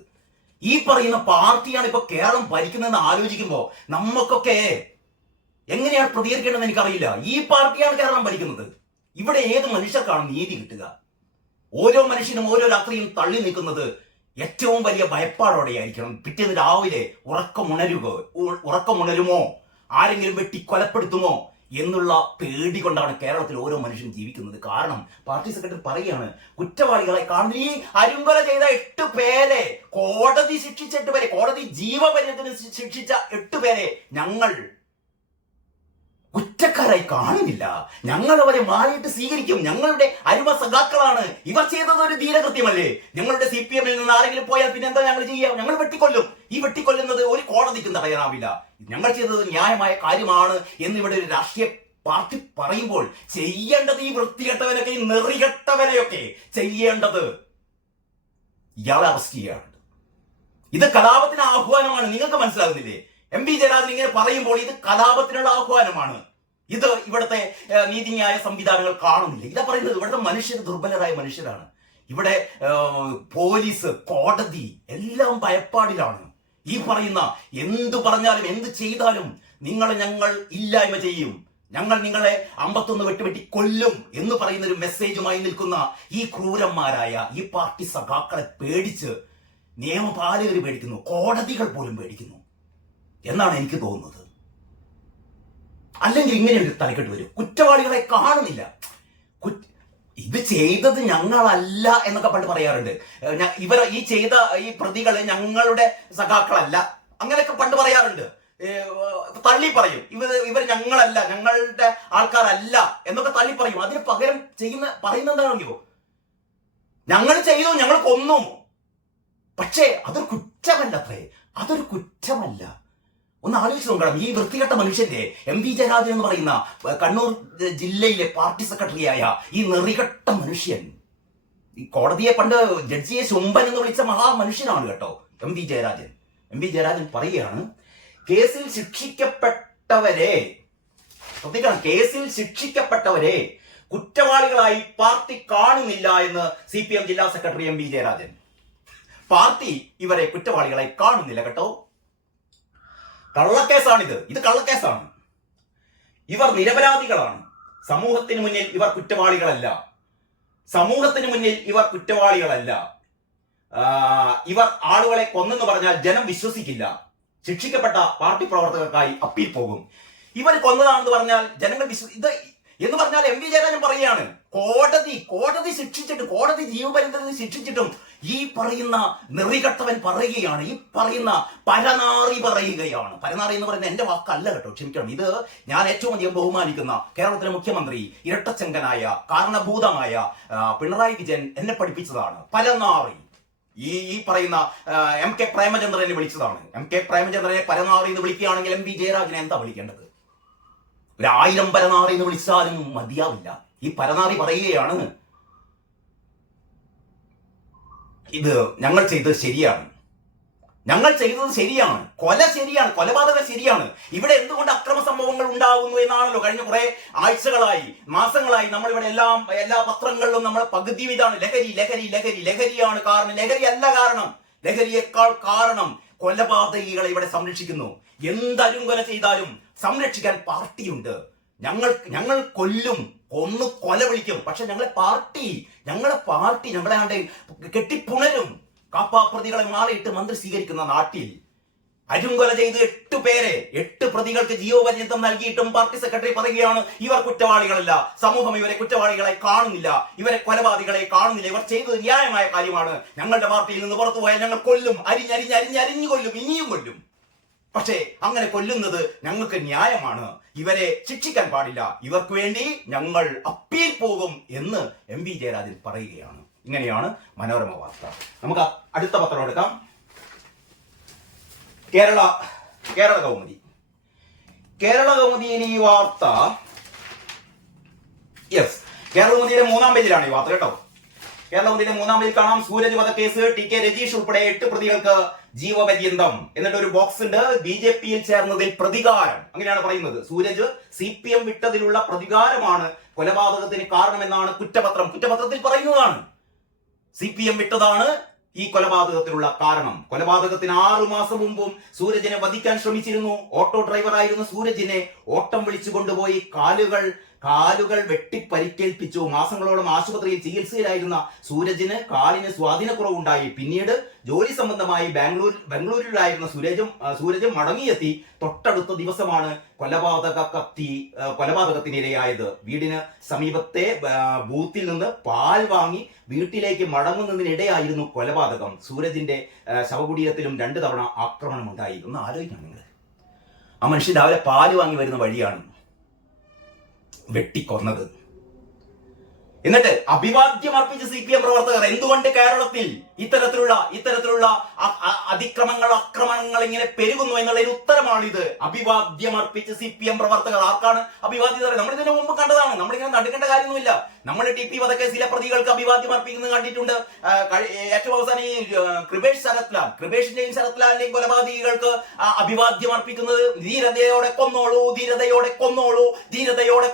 ഈ പറയുന്ന പാർട്ടിയാണ് ഇപ്പൊ കേരളം ഭരിക്കുന്നതെന്ന് ആലോചിക്കുമ്പോ നമുക്കൊക്കെ എങ്ങനെയാണ് പ്രതികരിക്കേണ്ടതെന്ന് എനിക്കറിയില്ല. ഈ പാർട്ടിയാണ് കേരളം ഭരിക്കുന്നത്. ഇവിടെ ഏത് മനുഷ്യർക്കാണ് നീതി കിട്ടുക? ഓരോ മനുഷ്യനും ഓരോ രാത്രിയും തള്ളി നിൽക്കുന്നത് ഏറ്റവും വലിയ ഭയപ്പാടോടെയായിരിക്കണം. പിറ്റേന്ന് രാവിലെ ഉറക്കമുണരുമോ, ആരെങ്കിലും വെട്ടി കൊലപ്പെടുത്തുമോ എന്നുള്ള പേടി കൊണ്ടാണ് കേരളത്തിൽ ഓരോ മനുഷ്യനും ജീവിക്കുന്നത്. കാരണം പാർട്ടി സെക്രട്ടറി പറയുകയാണ്, കുറ്റവാളികളെ കാണുന്ന ഈ അരുങ്കൊല ചെയ്ത 8 പേരെ കോടതി ശിക്ഷിച്ച 8 പേരെ, കോടതി ജീവപര്യന്തത്തിന് ശിക്ഷിച്ച 8 പേരെ ഞങ്ങൾ കുറ്റക്കാരായി കാണുന്നില്ല. ഞങ്ങൾ അവരെ മാറിയിട്ട് സ്വീകരിക്കും. ഞങ്ങളുടെ അരുമ സഖാക്കളാണ്. ഇവർ ചെയ്തത് ഒരു ധീരകൃത്യമല്ലേ? ഞങ്ങളുടെ CPM നിന്ന് ആരെങ്കിലും പോയാൽ പിന്നെ എന്താ ഞങ്ങൾ ചെയ്യുക? ഞങ്ങൾ വെട്ടിക്കൊല്ലും. ഈ വെട്ടിക്കൊല്ലുന്നത് ഒരു കോടതിക്കും തടയാനാവില്ല. ഞങ്ങൾ ചെയ്തത് ന്യായമായ കാര്യമാണ് എന്നിവിടെ ഒരു രാഷ്ട്രീയ പാർട്ടി പറയുമ്പോൾ ചെയ്യേണ്ടത് ഈ വൃത്തികെട്ടവനൊക്കെ, ഈ നെറികെട്ടവനെയൊക്കെ ചെയ്യേണ്ടത് ഇയാളെ അറസ്റ്റ് ചെയ്യാണ്. ഇത് കലാപത്തിന് ആഹ്വാനമാണ്. നിങ്ങൾക്ക് മനസ്സിലാകുന്നില്ലേ? MV ജയരാജൻ ഇങ്ങനെ പറയുമ്പോൾ ഇത് കലാപത്തിനുള്ള ആഹ്വാനമാണ്. ഇത് ഇവിടുത്തെ നീതിന്യായ സംവിധാനങ്ങൾ കാണുന്നില്ല. ഇതാ പറയുന്നത്, ഇവിടുത്തെ മനുഷ്യർ ദുർബലരായ മനുഷ്യരാണ്. ഇവിടെ പോലീസ്, കോടതി എല്ലാം ഭയപ്പാടിലാണ്. ഈ പറയുന്ന എന്തു പറഞ്ഞാലും എന്ത് ചെയ്താലും ഞങ്ങൾ ഇല്ലായ്മ ചെയ്യും, ഞങ്ങൾ നിങ്ങളെ 51 വെട്ടി കൊല്ലും എന്ന് പറയുന്ന ഒരു മെസ്സേജുമായി നിൽക്കുന്ന ഈ ക്രൂരന്മാരായ ഈ പാർട്ടി സഖാക്കളെ പേടിച്ച് നിയമപാലകർ പേടിക്കുന്നു, കോടതികൾ പോലും പേടിക്കുന്നു എന്നാണ് എനിക്ക് തോന്നുന്നത്. അല്ലെങ്കിൽ ഇങ്ങനെ ഒരു തലക്കെട്ട് വരും, കുറ്റവാളികളെ കാണുന്നില്ല, ഇത് ചെയ്തത് ഞങ്ങളല്ല എന്നൊക്കെ പണ്ട് പറയാറുണ്ട്. ഈ ചെയ്ത ഈ പ്രതികള് ഞങ്ങളുടെ സഖാക്കളല്ല, അങ്ങനെയൊക്കെ പണ്ട് പറയാറുണ്ട്. തള്ളി പറയും, ഇവർ ഞങ്ങളല്ല, ഞങ്ങളുടെ ആൾക്കാരല്ല എന്നൊക്കെ തള്ളി പറയും. അതിന് പകരം പറയുന്ന എന്താണെങ്കിലോ, ഞങ്ങൾ ചെയ്തു, ഞങ്ങൾ കൊന്നു. പക്ഷേ അതൊരു കുറ്റമല്ലത്രേ, അതൊരു കുറ്റമല്ല. ഒന്ന് ആലോചിച്ച് നോക്കണം. ഈ വൃത്തികെട്ട മനുഷ്യന്റെ MV ജയരാജൻ എന്ന് പറയുന്ന കണ്ണൂർ ജില്ലയിലെ പാർട്ടി സെക്രട്ടറിയായ ഈ നെറികെട്ട മനുഷ്യൻ, ഈ കോടതിയെ പണ്ട് ജഡ്ജിയെ ശുംഭൻ എന്ന് വിളിച്ച മഹാമനുഷ്യനാണ് കേട്ടോ MV ജയരാജൻ. MV ജയരാജൻ പറയുകയാണ്, കേസിൽ ശിക്ഷിക്കപ്പെട്ടവരെ കുറ്റവാളികളായി പാർട്ടി കാണുന്നില്ല എന്ന് CPM ജില്ലാ സെക്രട്ടറി MV ജയരാജൻ. പാർട്ടി ഇവരെ കുറ്റവാളികളായി കാണുന്നില്ല കേട്ടോ. കള്ളക്കേസാണിത്. ഇത് കള്ളക്കേസാണ്. ഇവർ നിരപരാധികളാണ്. സമൂഹത്തിന് മുന്നിൽ ഇവർ കുറ്റവാളികളല്ല. ഇവർ ആളുകളെ കൊന്നെന്ന് പറഞ്ഞാൽ ജനം വിശ്വസിക്കില്ല. ശിക്ഷിക്കപ്പെട്ട പാർട്ടി പ്രവർത്തകർക്കായി അപ്പീൽ പോകും. ഇവർ കൊന്നതാണെന്ന് പറഞ്ഞാൽ ജനങ്ങൾ ഇത് എന്ന് പറഞ്ഞാൽ MV ജയരാജൻ പറയുകയാണ്, കോടതി ശിക്ഷിച്ചിട്ട്, കോടതി ജീവപര്യന്തത്തിന് ശിക്ഷിച്ചിട്ടും ഈ പറയുന്ന നെറികെട്ടവൻ പറയുകയാണ്, ഈ പറയുന്ന പരനാറി പറയുകയാണ്. പരനാറി എന്ന് പറയുന്നത് എന്റെ വാക്കല്ല കേട്ടോ, ക്ഷമിക്കണം. ഇത് ഞാൻ ഏറ്റവും അധികം ബഹുമാനിക്കുന്ന കേരളത്തിലെ മുഖ്യമന്ത്രി, ഇരട്ടച്ചങ്കനായ കാരണഭൂതമായ പിണറായി വിജയൻ എന്നെ പഠിപ്പിച്ചതാണ് പരനാറി. ഈ പറയുന്ന MK പ്രേമചന്ദ്രനെ വിളിച്ചതാണ്. MK പ്രേമചന്ദ്രനെ പരനാറി എന്ന് വിളിക്കുകയാണെങ്കിൽ MV ജയരാജനെ എന്താ വിളിക്കേണ്ടത്? 1000 പരനാറി എന്ന് വിളിച്ചാലും മതിയാവില്ല. ഈ പരനാറി പറയുകയാണ്, ഇത് ഞങ്ങൾ ചെയ്തത് ശരിയാണ്, ഞങ്ങൾ ചെയ്തത് ശരിയാണ്, കൊല ശരിയാണ്, കൊലപാതകം ശരിയാണ്. ഇവിടെ എന്തുകൊണ്ട് അക്രമ സംഭവങ്ങൾ ഉണ്ടാകുന്നു എന്നാണല്ലോ കഴിഞ്ഞ കുറെ ആഴ്ചകളായി, മാസങ്ങളായി നമ്മളിവിടെ എല്ലാ പത്രങ്ങളിലും നമ്മൾ പകുതി ഇതാണ് ലഹരി ലഹരി ലഹരി ലഹരിയാണ് കാരണം. ലഹരി അല്ല കാരണം, ലഹരിയേക്കാൾ കാരണം കൊലപാതകികളെ ഇവിടെ സംരക്ഷിക്കുന്നു. കൊല ചെയ്താലും സംരക്ഷിക്കാൻ പാർട്ടിയുണ്ട്. ഞങ്ങൾ കൊല്ലും, ഒന്ന് കൊല വിളിക്കും, പക്ഷെ ഞങ്ങളെ പാർട്ടി ഞങ്ങളെ കെട്ടിപ്പുണരും. കാപ്പാപ്രതികളെ മാറിയിട്ട് മന്ത്രി സ്വീകരിക്കുന്ന നാട്ടിൽ അരുംകൊല ചെയ്ത് 8 പ്രതികൾക്ക് ജീവപര്യന്തം നൽകിയിട്ടും പാർട്ടി സെക്രട്ടറി പറയുകയാണ് ഇവർ കുറ്റവാളികളല്ല, സമൂഹം ഇവരെ കുറ്റവാളികളെ കാണുന്നില്ല, ഇവരെ കൊലപാതകളെ കാണുന്നില്ല, ഇവർ ചെയ്തത് ന്യായമായ കാര്യമാണ്, ഞങ്ങളുടെ പാർട്ടിയിൽ നിന്ന് പുറത്തു പോയാൽ ഞങ്ങൾ കൊല്ലും, അരിഞ്ഞു കൊല്ലും, ഇനിയും കൊല്ലും. പക്ഷേ അങ്ങനെ കൊല്ലുന്നത് ഞങ്ങൾക്ക് ന്യായമാണ്, ഇവരെ ശിക്ഷിക്കാൻ പാടില്ല, ഇവർക്ക് വേണ്ടി ഞങ്ങൾ അപ്പീൽ പോകും എന്ന് MP ജയരാജൻ പറയുകയാണ്. ഇങ്ങനെയാണ് മനോരമ വാർത്ത. നമുക്ക് അടുത്ത പത്രം എടുക്കാം. കേരള കൗമുദിയിൽ ഈ വാർത്ത, കേരള കൗമുദിയുടെ 3-ാം പേജിലാണ് ഈ വാർത്ത കേട്ടോ. കേരള കൗമുദിയുടെ 3-ാം പേജിൽ കാണാം, സൂരജ് വധക്കേസ് TK രജീഷ് ഉൾപ്പെടെ 8 പ്രതികൾക്ക് ജീവപര്യന്തം. എന്നിട്ട് ഒരു ബോക്സ് ഉണ്ട്, BJP-യിൽ ചേർന്നതിൽ പ്രതികാരം, അങ്ങനെയാണ് പറയുന്നത്. സൂരജ് CPM വിട്ടതിലുള്ള പ്രതികാരമാണ് കൊലപാതകത്തിന് കാരണമെന്നാണ് കുറ്റപത്രത്തിൽ പറയുന്നതാണ്. CPM വിട്ടതാണ് ഈ കൊലപാതകത്തിനുള്ള കാരണം. കൊലപാതകത്തിന് 6 മാസം മുമ്പും സൂരജിനെ വധിക്കാൻ ശ്രമിച്ചിരുന്നു. ഓട്ടോ ഡ്രൈവറായിരുന്ന സൂരജിനെ ഓട്ടം വിളിച്ചു കൊണ്ടുപോയി കാലുകൾ വെട്ടി പരിക്കേൽപ്പിച്ചു. മാസങ്ങളോളം ആശുപത്രിയിൽ ചികിത്സയിലായിരുന്ന സൂരജിന് കാലിന് സ്വാധീനക്കുറവുണ്ടായി. പിന്നീട് ജോലി സംബന്ധമായി ബംഗളൂരിലായിരുന്ന സൂരജ് മടങ്ങിയെത്തി. തൊട്ടടുത്ത ദിവസമാണ് കൊലപാതകത്തിനിരയായത്. വീടിന് സമീപത്തെ ബൂത്തിൽ നിന്ന് പാൽ വാങ്ങി വീട്ടിലേക്ക് മടങ്ങുന്നതിനിടെയായിരുന്നു കൊലപാതകം. സൂരജിന്റെ ശവകുടീരത്തിലും 2 തവണ ആക്രമണം ഉണ്ടായി. ഒന്ന് ആലോചിക്കണം നിങ്ങൾ. ആ മനുഷ്യൻ രാവിലെ പാല് വാങ്ങി വരുന്ന വഴിയാണ് വെട്ടിക്കൊന്നത്. എന്നിട്ട് അഭിവാദ്യം അർപ്പിച്ച CPM പ്രവർത്തകർ. എന്തുകൊണ്ട് കേരളത്തിൽ ഇത്തരത്തിലുള്ള ആക്രമണങ്ങൾ ഇങ്ങനെ പെരുകുന്നു എന്നുള്ളതിന് ഉത്തരമാണിത്. അഭിവാദ്യം അർപ്പിച്ച CPM പ്രവർത്തകർ. ആർക്കാണ് അഭിവാദ്യം? നമ്മൾ ഇതിനു മുമ്പ് കണ്ടതാണ്, നമ്മളിങ്ങനെ നടുക്കേണ്ട കാര്യമൊന്നുമില്ല. നമ്മൾ TP വധക്കേസിലെ പ്രതികൾക്ക് അഭിവാദ്യം അർപ്പിക്കുന്നത് കണ്ടിട്ടുണ്ട്. ഏറ്റവും അവസാനം ഈ കൃപേഷിന്റെയും ശരത്ലാലിന്റെയും കൊലപാതകികൾക്ക് അഭിവാദ്യം അർപ്പിക്കുന്നത് ധീരതയോടെ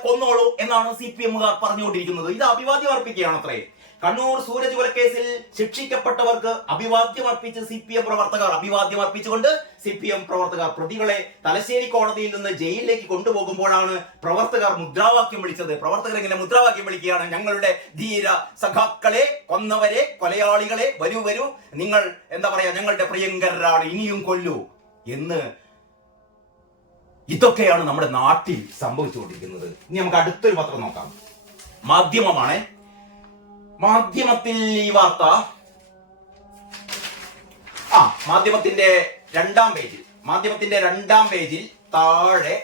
കൊന്നോളൂ എന്നാണ് CPM-കാർ പറഞ്ഞുകൊണ്ടിരിക്കുന്നത്. ഇത് അഭിവാദ്യം അർപ്പിക്കുകയാണ് അത്രേ. കണ്ണൂർ സൂരജ് കൊലക്കേസിൽ ശിക്ഷിക്കപ്പെട്ടവർക്ക് അഭിവാദ്യം അർപ്പിച്ച് CPM പ്രവർത്തകർ. അഭിവാദ്യം അർപ്പിച്ചുകൊണ്ട് CPM പ്രവർത്തകർ പ്രതികളെ തലശ്ശേരി കോടതിയിൽ നിന്ന് ജയിലിലേക്ക് കൊണ്ടുപോകുമ്പോഴാണ് പ്രവർത്തകർ മുദ്രാവാക്യം വിളിച്ചത്. പ്രവർത്തകർ ഇങ്ങനെ മുദ്രാവാക്യം വിളിക്കുകയാണ്, ഞങ്ങളുടെ ധീര സഖാക്കളെ, കൊന്നവരെ, കൊലയാളികളെ, വരൂ, നിങ്ങൾ ഞങ്ങളുടെ പ്രിയങ്കരാണ്, ഇനിയും കൊല്ലൂ എന്ന്. ഇതൊക്കെയാണ് നമ്മുടെ നാട്ടിൽ സംഭവിച്ചുകൊണ്ടിരിക്കുന്നത്. ഇനി നമുക്ക് അടുത്തൊരു പത്രം നോക്കാം. മാധ്യമമാണ്. മാധ്യമത്തിൽ ഈ വാർത്ത, മാധ്യമത്തിന്റെ 2-ാം പേജിൽ താഴെ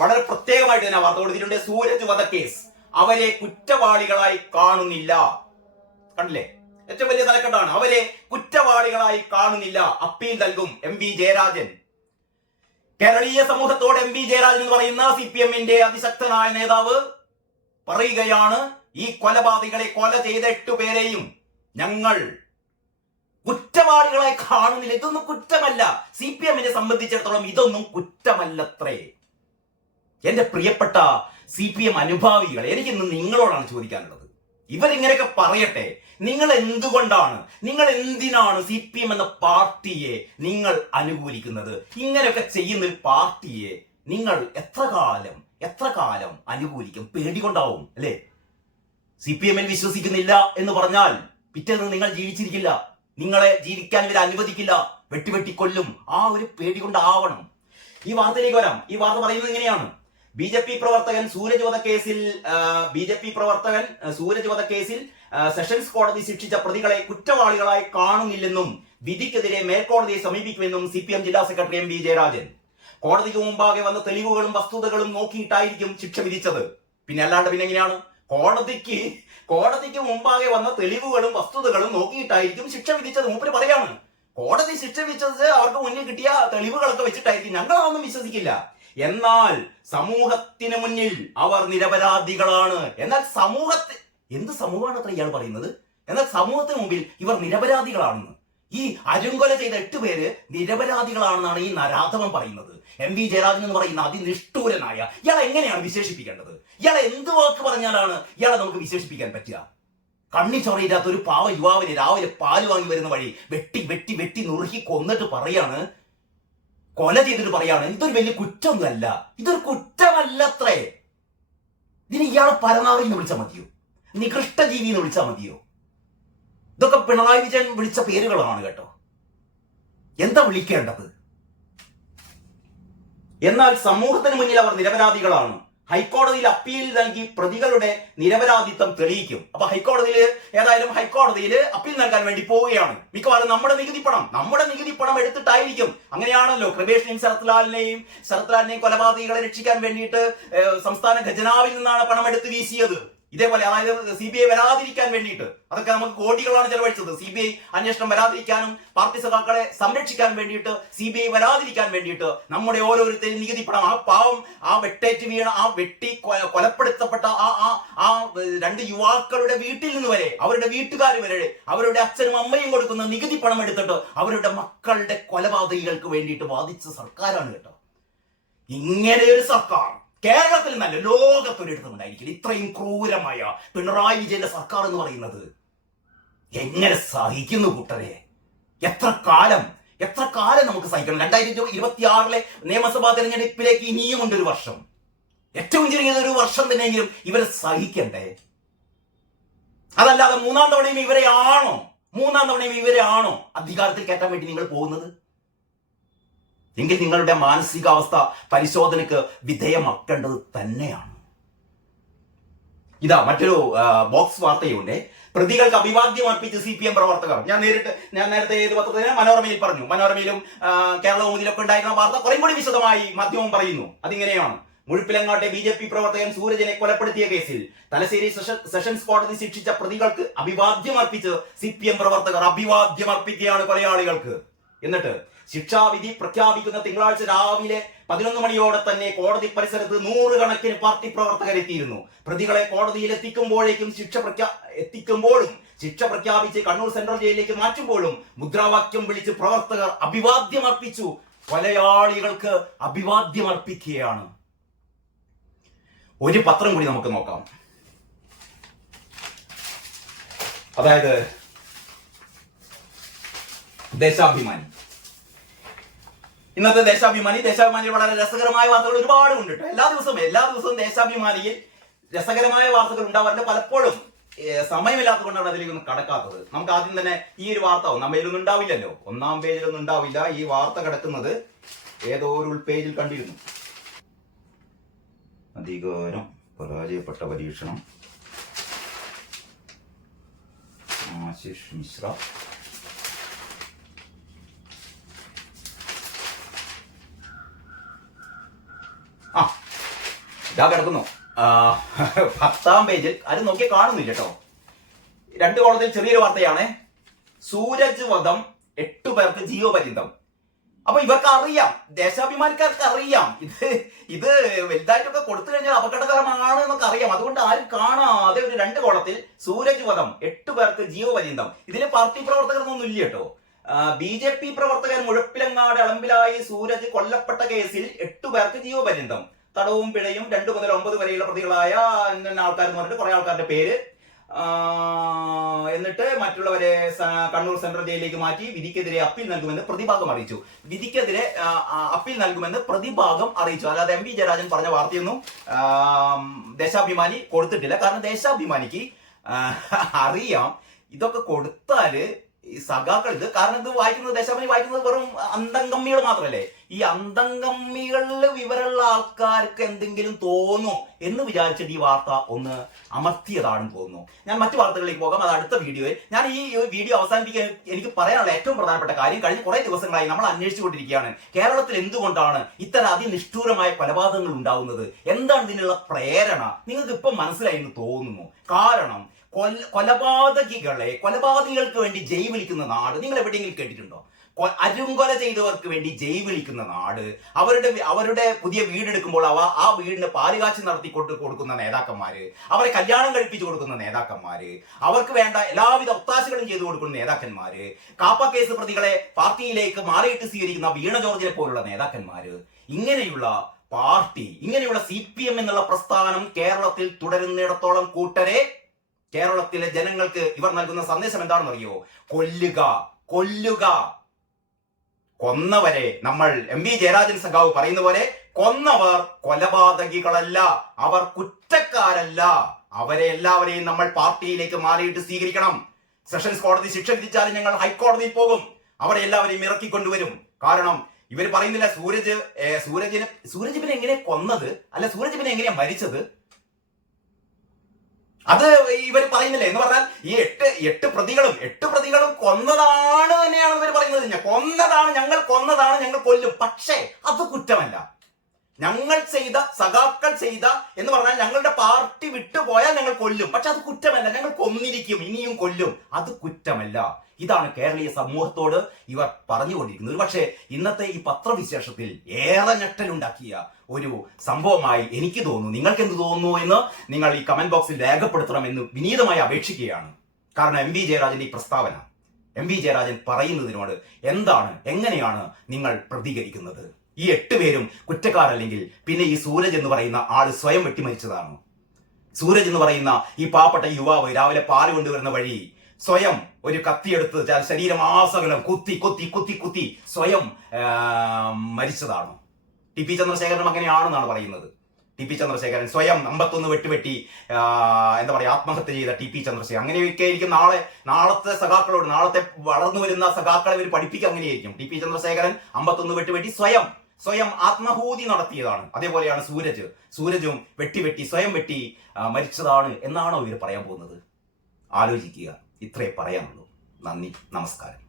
വളരെ പ്രത്യേകമായിട്ട് തന്നെ വാർത്ത കൊടുത്തിട്ടുണ്ട്. സൂരജ് വധക്കേസ് അവരെ കുറ്റവാളികളായി കാണുന്നില്ല. കണ്ടില്ലേ, ഏറ്റവും വലിയ തലക്കെട്ടാണ്, അവരെ കുറ്റവാളികളായി കാണുന്നില്ല, അപ്പീൽ നൽകും MP ജയരാജൻ. കേരളീയ സമൂഹത്തോട് MP ജയരാജൻ എന്ന് പറയുന്ന CPM-ന്റെ അതിശക്തനായ നേതാവ് പറയുകയാണ്, ഈ കൊലപാതകളെ കൊല ചെയ്ത 8 പേരെയും ഞങ്ങൾ കുറ്റവാളികളെ കാണുന്നില്ല. ഇതൊന്നും കുറ്റമല്ല. CPM-നെ സംബന്ധിച്ചിടത്തോളം ഇതൊന്നും കുറ്റമല്ലത്രേ. എന്റെ പ്രിയപ്പെട്ട CPM അനുഭാവികളെ, എനിക്കിന്ന് നിങ്ങളോടാണ് ചോദിക്കാനുള്ളത്. ഇവരിങ്ങനെയൊക്കെ പറയട്ടെ, നിങ്ങൾ എന്തിനാണ് CPM എന്ന പാർട്ടിയെ നിങ്ങൾ അനുകൂലിക്കുന്നത്? ഇങ്ങനെയൊക്കെ ചെയ്യുന്ന ഒരു പാർട്ടിയെ നിങ്ങൾ എത്ര കാലം അനുകൂലിക്കും? പേടികൊണ്ടാവും അല്ലേ? CPM-ൽ വിശ്വസിക്കുന്നില്ല എന്ന് പറഞ്ഞാൽ പിറ്റേന്ന് നിങ്ങൾ ജീവിച്ചിരിക്കില്ല, നിങ്ങളെ ജീവിക്കാൻ ഇവർ അനുവദിക്കില്ല, വെട്ടിക്കൊല്ലും. ആ ഒരു പേടി കൊണ്ടാവണം. ഈ വാർത്തയിലേക്ക് വരാം. ഈ വാർത്ത പറയുന്നത് ഇങ്ങനെയാണ്, BJP പ്രവർത്തകൻ സൂരജ് വധക്കേസിൽ സെഷൻസ് കോടതി ശിക്ഷിച്ച പ്രതികളെ കുറ്റവാളികളായി കാണുന്നില്ലെന്നും വിധിക്കെതിരെ മേൽക്കോടതിയെ സമീപിക്കുമെന്നും CPM ജില്ലാ സെക്രട്ടറി MP ജയരാജൻ. കോടതിക്ക് മുമ്പാകെ വന്ന തെളിവുകളും വസ്തുതകളും നോക്കിയിട്ടായിരിക്കും ശിക്ഷ വിധിച്ചത്. പിന്നെ എങ്ങനെയാണ്? കോടതിക്ക് മുമ്പാകെ വന്ന തെളിവുകളും വസ്തുതകളും നോക്കിയിട്ടായിരിക്കും ശിക്ഷ വിധിച്ചത്. മൂപ്പര് പറയാണ്, കോടതി ശിക്ഷ വിധിച്ചത് അവർക്ക് മുന്നിൽ കിട്ടിയ തെളിവുകളൊക്കെ വെച്ചിട്ടായിരിക്കും. ഞങ്ങൾ അതൊന്നും വിശ്വസിക്കില്ല. എന്നാൽ സമൂഹത്തിന് മുന്നിൽ അവർ നിരപരാധികളാണ്. എന്നാൽ എന്ത് സമൂഹമാണ് അത്ര ഇയാൾ പറയുന്നത്? എന്നാൽ സമൂഹത്തിന് മുമ്പിൽ ഇവർ നിരപരാധികളാണെന്ന്. ഈ അരുങ്കൊല ചെയ്ത 8 പേര് നിരപരാധികളാണെന്നാണ് ഈ നരാധവൻ പറയുന്നത്. MV ജയരാജൻ എന്ന് പറയുന്ന അതിനിഷ്ഠൂരനായ ഇയാളെ എങ്ങനെയാണ് വിശേഷിപ്പിക്കേണ്ടത്? ഇയാളെ എന്ത് വാക്ക് പറഞ്ഞാലാണ് ഇയാളെ നമുക്ക് വിശേഷിപ്പിക്കാൻ പറ്റുക? കണ്ണി ചൊറയില്ലാത്ത ഒരു പാവ യുവാവിനെ രാവിലെ പാല് വാങ്ങി വരുന്ന വഴി വെട്ടി വെട്ടി വെട്ടി നുറുക്കി കൊന്നിട്ട് പറയാണ്, കൊല ചെയ്തിട്ട് പറയാണ് ഇതൊരു വലിയ കുറ്റമൊന്നുമല്ല, ഇതൊരു കുറ്റമല്ലത്രേ. ഇതിന് ഇയാളെ പരനാറി എന്ന് വിളിച്ചാൽ മതിയോ? നികൃഷ്ടജീവി എന്ന് വിളിച്ചാൽ മതിയോ? ഇതൊക്കെ പിണറായി വിജയൻ വിളിച്ച പേരുകളാണ് കേട്ടോ. എന്താ വിളിക്കേണ്ടത്? എന്നാൽ സമൂഹത്തിന് മുന്നിൽ അവർ നിരപരാധികളാണ്. ഹൈക്കോടതിയിൽ അപ്പീൽ നൽകി പ്രതികളുടെ നിരപരാധിത്വം തെളിയിക്കും. അപ്പൊ ഹൈക്കോടതിയിൽ അപ്പീൽ നൽകാൻ വേണ്ടി പോവുകയാണ്. മിക്കവാറും നമ്മുടെ നികുതി പണം എടുത്തിട്ടായിരിക്കും. അങ്ങനെയാണല്ലോ കൃപേഷിനെയും ശരത്ലാലിനെയും കൊലപാതകികളെ രക്ഷിക്കാൻ വേണ്ടിയിട്ട് സംസ്ഥാന ഖജനാവിൽ നിന്നാണ് പണം എടുത്ത് വീശിയത്. ഇതേപോലെ അതായത് CBI വരാതിരിക്കാൻ വേണ്ടിയിട്ട് അതൊക്കെ നമുക്ക് കോടികളാണ് ചെലവഴിച്ചത്. CBI അന്വേഷണം വരാതിരിക്കാനും പാർട്ടി സഖാക്കളെ സംരക്ഷിക്കാൻ വേണ്ടിയിട്ട് CBI വരാതിരിക്കാൻ വേണ്ടിയിട്ട് നമ്മുടെ ഓരോരുത്തരും നികുതി പണം, ആ പാവം, ആ വെട്ടേറ്റ് വീണ, ആ വെട്ടി കൊലപ്പെടുത്തപ്പെട്ട ആ 2 യുവാക്കളുടെ വീട്ടിൽ നിന്ന് വരെ, അവരുടെ വീട്ടുകാർ വരെ, അവരുടെ അച്ഛനും അമ്മയും കൊടുക്കുന്ന നികുതി പണം എടുത്തിട്ട് അവരുടെ മക്കളുടെ കൊലപാതകികൾക്ക് വേണ്ടിയിട്ട് വാദിച്ച സർക്കാരാണ് കേട്ടോ. ഇങ്ങനെ ഒരു സർക്കാർ കേരളത്തിൽ നല്ല ലോകത്തൊരിടത്തുണ്ടായിരിക്കില്ല. ഇത്രയും ക്രൂരമായ പിണറായി വിജയന്റെ സർക്കാർ എന്ന് പറയുന്നത് എങ്ങനെ സഹിക്കുന്നു കൂട്ടരെ? എത്ര കാലം നമുക്ക് സഹിക്കണം? 2026 നിയമസഭാ തെരഞ്ഞെടുപ്പിലേക്ക് ഇനിയും ഉണ്ട് ഒരു വർഷം. ഏറ്റവും ചുരുങ്ങിയത് ഒരു വർഷം തന്നെയെങ്കിലും ഇവരെ സഹിക്കണ്ടേ? അതല്ലാതെ മൂന്നാം തവണയും ഇവരെ ആണോ അധികാരത്തിൽ കയറ്റാൻ വേണ്ടി നിങ്ങൾ പോകുന്നത്? എങ്കിൽ നിങ്ങളുടെ മാനസികാവസ്ഥ പരിശോധനയ്ക്ക് വിധേയമാക്കേണ്ടത് തന്നെയാണ്. ഇതാ മറ്റൊരു ബോക്സ് വാർത്തയുണ്ട്. പ്രതികൾക്ക് അഭിവാദ്യം അർപ്പിച്ച് CPM പ്രവർത്തകർ. ഞാൻ നേരത്തെ ഏത് പത്രത്തിന് മനോരമയിൽ പറഞ്ഞു. മനോരമയിലും കേരളകൗമുദിയിലൊക്കെ ഉണ്ടായിരുന്ന വാർത്ത കുറേ കൂടി വിശദമായി മാധ്യമം പറയുന്നു. അതിങ്ങനെയാണ്: മുഴുപ്പിലങ്ങാട്ടെ BJP പ്രവർത്തകൻ സൂരജിനെ കൊലപ്പെടുത്തിയ കേസിൽ തലശ്ശേരി സെഷൻസ് കോടതി ശിക്ഷിച്ച പ്രതികൾക്ക് അഭിവാദ്യം അർപ്പിച്ച് CPM പ്രവർത്തകർ അഭിവാദ്യം അർപ്പിക്കുകയാണ് കൊലയാളികൾക്ക്. എന്നിട്ട് ശിക്ഷാവിധി പ്രഖ്യാപിക്കുന്ന തിങ്കളാഴ്ച രാവിലെ 11 മണിയോടെ തന്നെ കോടതി പരിസരത്ത് 100 കണക്കിന് പാർട്ടി പ്രവർത്തകർ എത്തിയിരുന്നു. പ്രതികളെ കോടതിയിൽ എത്തിക്കുമ്പോഴും ശിക്ഷ പ്രഖ്യാപിച്ച് കണ്ണൂർ സെൻട്രൽ ജയിലിലേക്ക് മാറ്റുമ്പോഴും മുദ്രാവാക്യം വിളിച്ച് പ്രവർത്തകർ അഭിവാദ്യം അർപ്പിച്ചു. കൊലയാളികൾക്ക് അഭിവാദ്യം അർപ്പിക്കുകയാണ്. ഒരു പത്രം കൂടി നമുക്ക് നോക്കാം. അതായത് ദേശാഭിമാനി. ഇന്നത്തെ ദേശാഭിമാനിയിൽ വളരെ രസകരമായ വാർത്തകൾ ഒരുപാട് ഉണ്ട് കേട്ടോ. എല്ലാ ദിവസവും ദേശാഭിമാനിയിൽ രസകരമായ വാർത്തകൾ ഉണ്ടാവാറുണ്ട്. പലപ്പോഴും സമയമില്ലാത്തത് കൊണ്ടാണ് അതിലേക്കൊന്നും കടക്കാത്തത്. നമുക്ക് ആദ്യം തന്നെ ഈ ഒരു വാർത്ത ഒന്നാം പേജിലൊന്നും ഉണ്ടാവില്ലല്ലോ. ഒന്നാം പേജിലൊന്നും ഉണ്ടാവില്ല. ഈ വാർത്ത കിടക്കുന്നത് ഏതോ ഒരു ഉൾപേജിൽ കണ്ടിരുന്നു. അധികാരം പരാജയപ്പെട്ട പരീക്ഷണം, ആശിഷ് മിശ്ര. ഇതാ കിടക്കുന്നു 10ാം പേജിൽ. അത് നോക്കി കാണുന്നില്ല കേട്ടോ. 2 കോളത്തിൽ ചെറിയൊരു വാർത്തയാണ്. സൂരജ് വധം 8 പേർക്ക് ജീവപര്യന്തം. അപ്പൊ ഇവർക്ക് അറിയാം, ദേശാഭിമാനിക്കാർക്ക് അറിയാം ഇത് വലുതായിട്ടൊക്കെ കൊടുത്തു കഴിഞ്ഞാൽ അപകടകരമാണ് എന്നൊക്കെ അറിയാം. അതുകൊണ്ട് ആരും കാണാതെ ഒരു 2 കോളത്തിൽ സൂരജ് വധം 8 പേർക്ക് ജീവപര്യന്തം. ഇതിൽ പാർട്ടി പ്രവർത്തകരൊന്നും ഇല്ല കേട്ടോ. BJP പ്രവർത്തകൻ മുഴപ്പിലങ്ങാട് അളമ്പിലായി സൂരജ് കൊല്ലപ്പെട്ട കേസിൽ 8 പേർക്ക് ജീവപര്യന്തം. തടവും പിഴയും 2 മുതൽ 9 വരെയുള്ള പ്രതികളായ ആൾക്കാരെന്ന് പറഞ്ഞിട്ട് കുറെ ആൾക്കാരുടെ പേര്. എന്നിട്ട് മറ്റുള്ളവരെ കണ്ണൂർ സെൻട്രൽ ജയിലിലേക്ക് മാറ്റി വിധിക്കെതിരെ അപ്പീൽ നൽകുമെന്ന് പ്രതിഭാഗം അറിയിച്ചു. അല്ലാതെ MV ജയരാജൻ പറഞ്ഞ വാർത്തയൊന്നും ദേശാഭിമാനി കൊടുത്തിട്ടില്ല. കാരണം ദേശാഭിമാനിക്ക് അറിയാം ഇതൊക്കെ കൊടുത്താല് ഈ സഖാക്കൾ കാരണം ഇത് വായിക്കുന്നത്, ദേശാഭിമാനി വായിക്കുന്നത് വെറും അന്തംകമ്മികൾ മാത്രമല്ലേ. ഈ അന്തംകമ്മികളിൽ വിവരമുള്ള ആൾക്കാർക്ക് എന്തെങ്കിലും തോന്നും എന്ന് വിചാരിച്ചിട്ട് ഈ വാർത്ത ഒന്ന് അമർത്തിയതാണെന്ന് തോന്നുന്നു. ഞാൻ മറ്റു വാർത്തകളിലേക്ക് പോകാം, അത് അടുത്ത വീഡിയോയിൽ. ഞാൻ ഈ വീഡിയോ അവസാനിപ്പിക്കാൻ എനിക്ക് പറയാനുള്ള ഏറ്റവും പ്രധാനപ്പെട്ട കാര്യം, കഴിഞ്ഞ കുറെ ദിവസങ്ങളായി നമ്മൾ അന്വേഷിച്ചുകൊണ്ടിരിക്കുകയാണ് കേരളത്തിൽ എന്തുകൊണ്ടാണ് ഇത്തരം അതിനിഷ്ഠൂരമായ കൊലപാതകങ്ങൾ ഉണ്ടാവുന്നത്, എന്താണ് ഇതിനുള്ള പ്രേരണ. നിങ്ങൾക്ക് ഇപ്പം മനസ്സിലായി എന്ന് തോന്നുന്നു. കാരണം കൊലപാതകികൾക്ക് വേണ്ടി ജയ് വിളിക്കുന്ന നാട് നിങ്ങൾ എവിടെയെങ്കിലും കേട്ടിട്ടുണ്ടോ? അരുങ്കൊല ചെയ്തവർക്ക് വേണ്ടി ജയ് വിളിക്കുന്ന നാട്, അവരുടെ പുതിയ വീടെടുക്കുമ്പോൾ ആ വീടിന് പാലുകാച്ചി നടത്തി കൊടുക്കുന്ന നേതാക്കന്മാര്, അവരെ കല്യാണം കഴിപ്പിച്ചു കൊടുക്കുന്ന നേതാക്കന്മാര്, അവർക്ക് വേണ്ട എല്ലാവിധ ഒത്താശകളും ചെയ്തു കൊടുക്കുന്ന നേതാക്കന്മാര്, കാപ്പ കേസ് പ്രതികളെ പാർട്ടിയിലേക്ക് മാറിയിട്ട് സ്വീകരിക്കുന്ന വീണ ജോർജിനെ പോലുള്ള നേതാക്കന്മാര്, ഇങ്ങനെയുള്ള പാർട്ടി, ഇങ്ങനെയുള്ള CPM എന്നുള്ള പ്രസ്ഥാനം കേരളത്തിൽ തുടരുന്നിടത്തോളം കൂട്ടരെ, കേരളത്തിലെ ജനങ്ങൾക്ക് ഇവർ നൽകുന്ന സന്ദേശം എന്താണെന്ന് അറിയോ? കൊല്ലുക, കൊല്ലുക. കൊന്നവരെ, നമ്മൾ MV ജയരാജൻ സഖാവ് പറയുന്ന പോലെ, കൊന്നവർ കൊലപാതകികളല്ല, അവർ കുറ്റക്കാരല്ല. അവരെ എല്ലാവരെയും നമ്മൾ പാർട്ടിയിലേക്ക് മാറിയിട്ട് സ്വീകരിക്കണം. സെഷൻസ് കോടതി ശിക്ഷ വിധിച്ചാലും ഞങ്ങൾ ഹൈക്കോടതിയിൽ പോകും, അവരെ എല്ലാവരെയും ഇറക്കിക്കൊണ്ടുവരും. കാരണം ഇവർ പറയുന്നില്ല സൂരജ് പിന്നെ എങ്ങനെ കൊന്നത്, അല്ല സൂരജ് പിന്നെ എങ്ങനെയാ മരിച്ചത്, അത് ഇവർ പറയുന്നില്ല. എന്ന് പറഞ്ഞാൽ ഈ എട്ട് പ്രതികളും കൊന്നതാണ് തന്നെയാണ് ഇവർ പറയുന്നത്. ഞങ്ങൾ കൊന്നതാണ്, ഞങ്ങൾ കൊല്ലും. പക്ഷേ അത് കുറ്റമല്ല. ഞങ്ങൾ ചെയ്ത, സഖാക്കൾ ചെയ്ത എന്ന് പറഞ്ഞാൽ ഞങ്ങളുടെ പാർട്ടി വിട്ടുപോയാൽ ഞങ്ങൾ കൊല്ലും, പക്ഷെ അത് കുറ്റമല്ല. ഞങ്ങൾ കൊന്നിരിക്കും, ഇനിയും കൊല്ലും, അത് കുറ്റമല്ല. ഇതാണ് കേരളീയ സമൂഹത്തോട് ഇവർ പറഞ്ഞുകൊണ്ടിരിക്കുന്നത്. പക്ഷേ ഇന്നത്തെ ഈ പത്രവിശേഷത്തിൽ ഏറെ ഞെട്ടലുണ്ടാക്കിയ ഒരു സംഭവമായി എനിക്ക് തോന്നുന്നു. നിങ്ങൾക്ക് എന്ത് തോന്നുന്നു എന്ന് നിങ്ങൾ ഈ കമന്റ് ബോക്സിൽ രേഖപ്പെടുത്തണമെന്ന് വിനീതമായി അപേക്ഷിക്കുകയാണ്. കാരണം MV ജയരാജന്റെ ഈ പ്രസ്താവന, MV ജയരാജൻ പറയുന്നതിനോട് എങ്ങനെയാണ് നിങ്ങൾ പ്രതികരിക്കുന്നത്? ഈ 8 പേരും കുറ്റക്കാരല്ലെങ്കിൽ പിന്നെ ഈ സൂരജ് എന്ന് പറയുന്ന ആള് സ്വയം വെട്ടിമരിച്ചതാണ്. സൂരജ് എന്ന് പറയുന്ന ഈ പാവപ്പെട്ട യുവാവ് രാവിലെ പാല് കൊണ്ടുവരുന്ന വഴി സ്വയം ഒരു കത്തിയെടുത്ത് ശരീരമാസകലം കുത്തി സ്വയം മരിച്ചതാണ്. TP ചന്ദ്രശേഖരനും അങ്ങനെയാണെന്നാണ് പറയുന്നത്. TP ചന്ദ്രശേഖരൻ സ്വയം 51 വെട്ടി ആത്മഹത്യ ചെയ്ത TP ചന്ദ്രശേഖരൻ. അങ്ങനെയൊക്കെ ആയിരിക്കും നാളത്തെ സഖാക്കളോട്, നാളത്തെ വളർന്നു വരുന്ന സഖാക്കളെ ഇവർ പഠിപ്പിക്കുക അങ്ങനെയായിരിക്കും. TP ചന്ദ്രശേഖരൻ 51 വെട്ടി സ്വയം ആത്മഹൂതി നടത്തിയതാണ്. അതേപോലെയാണ് സൂരജും സ്വയം വെട്ടി മരിച്ചതാണ് എന്നാണോ ഇവർ പറയാൻ പോകുന്നത്? ആലോചിക്കുക. ഇത്രേ പറയാനുള്ളൂ. നന്ദി, നമസ്കാരം.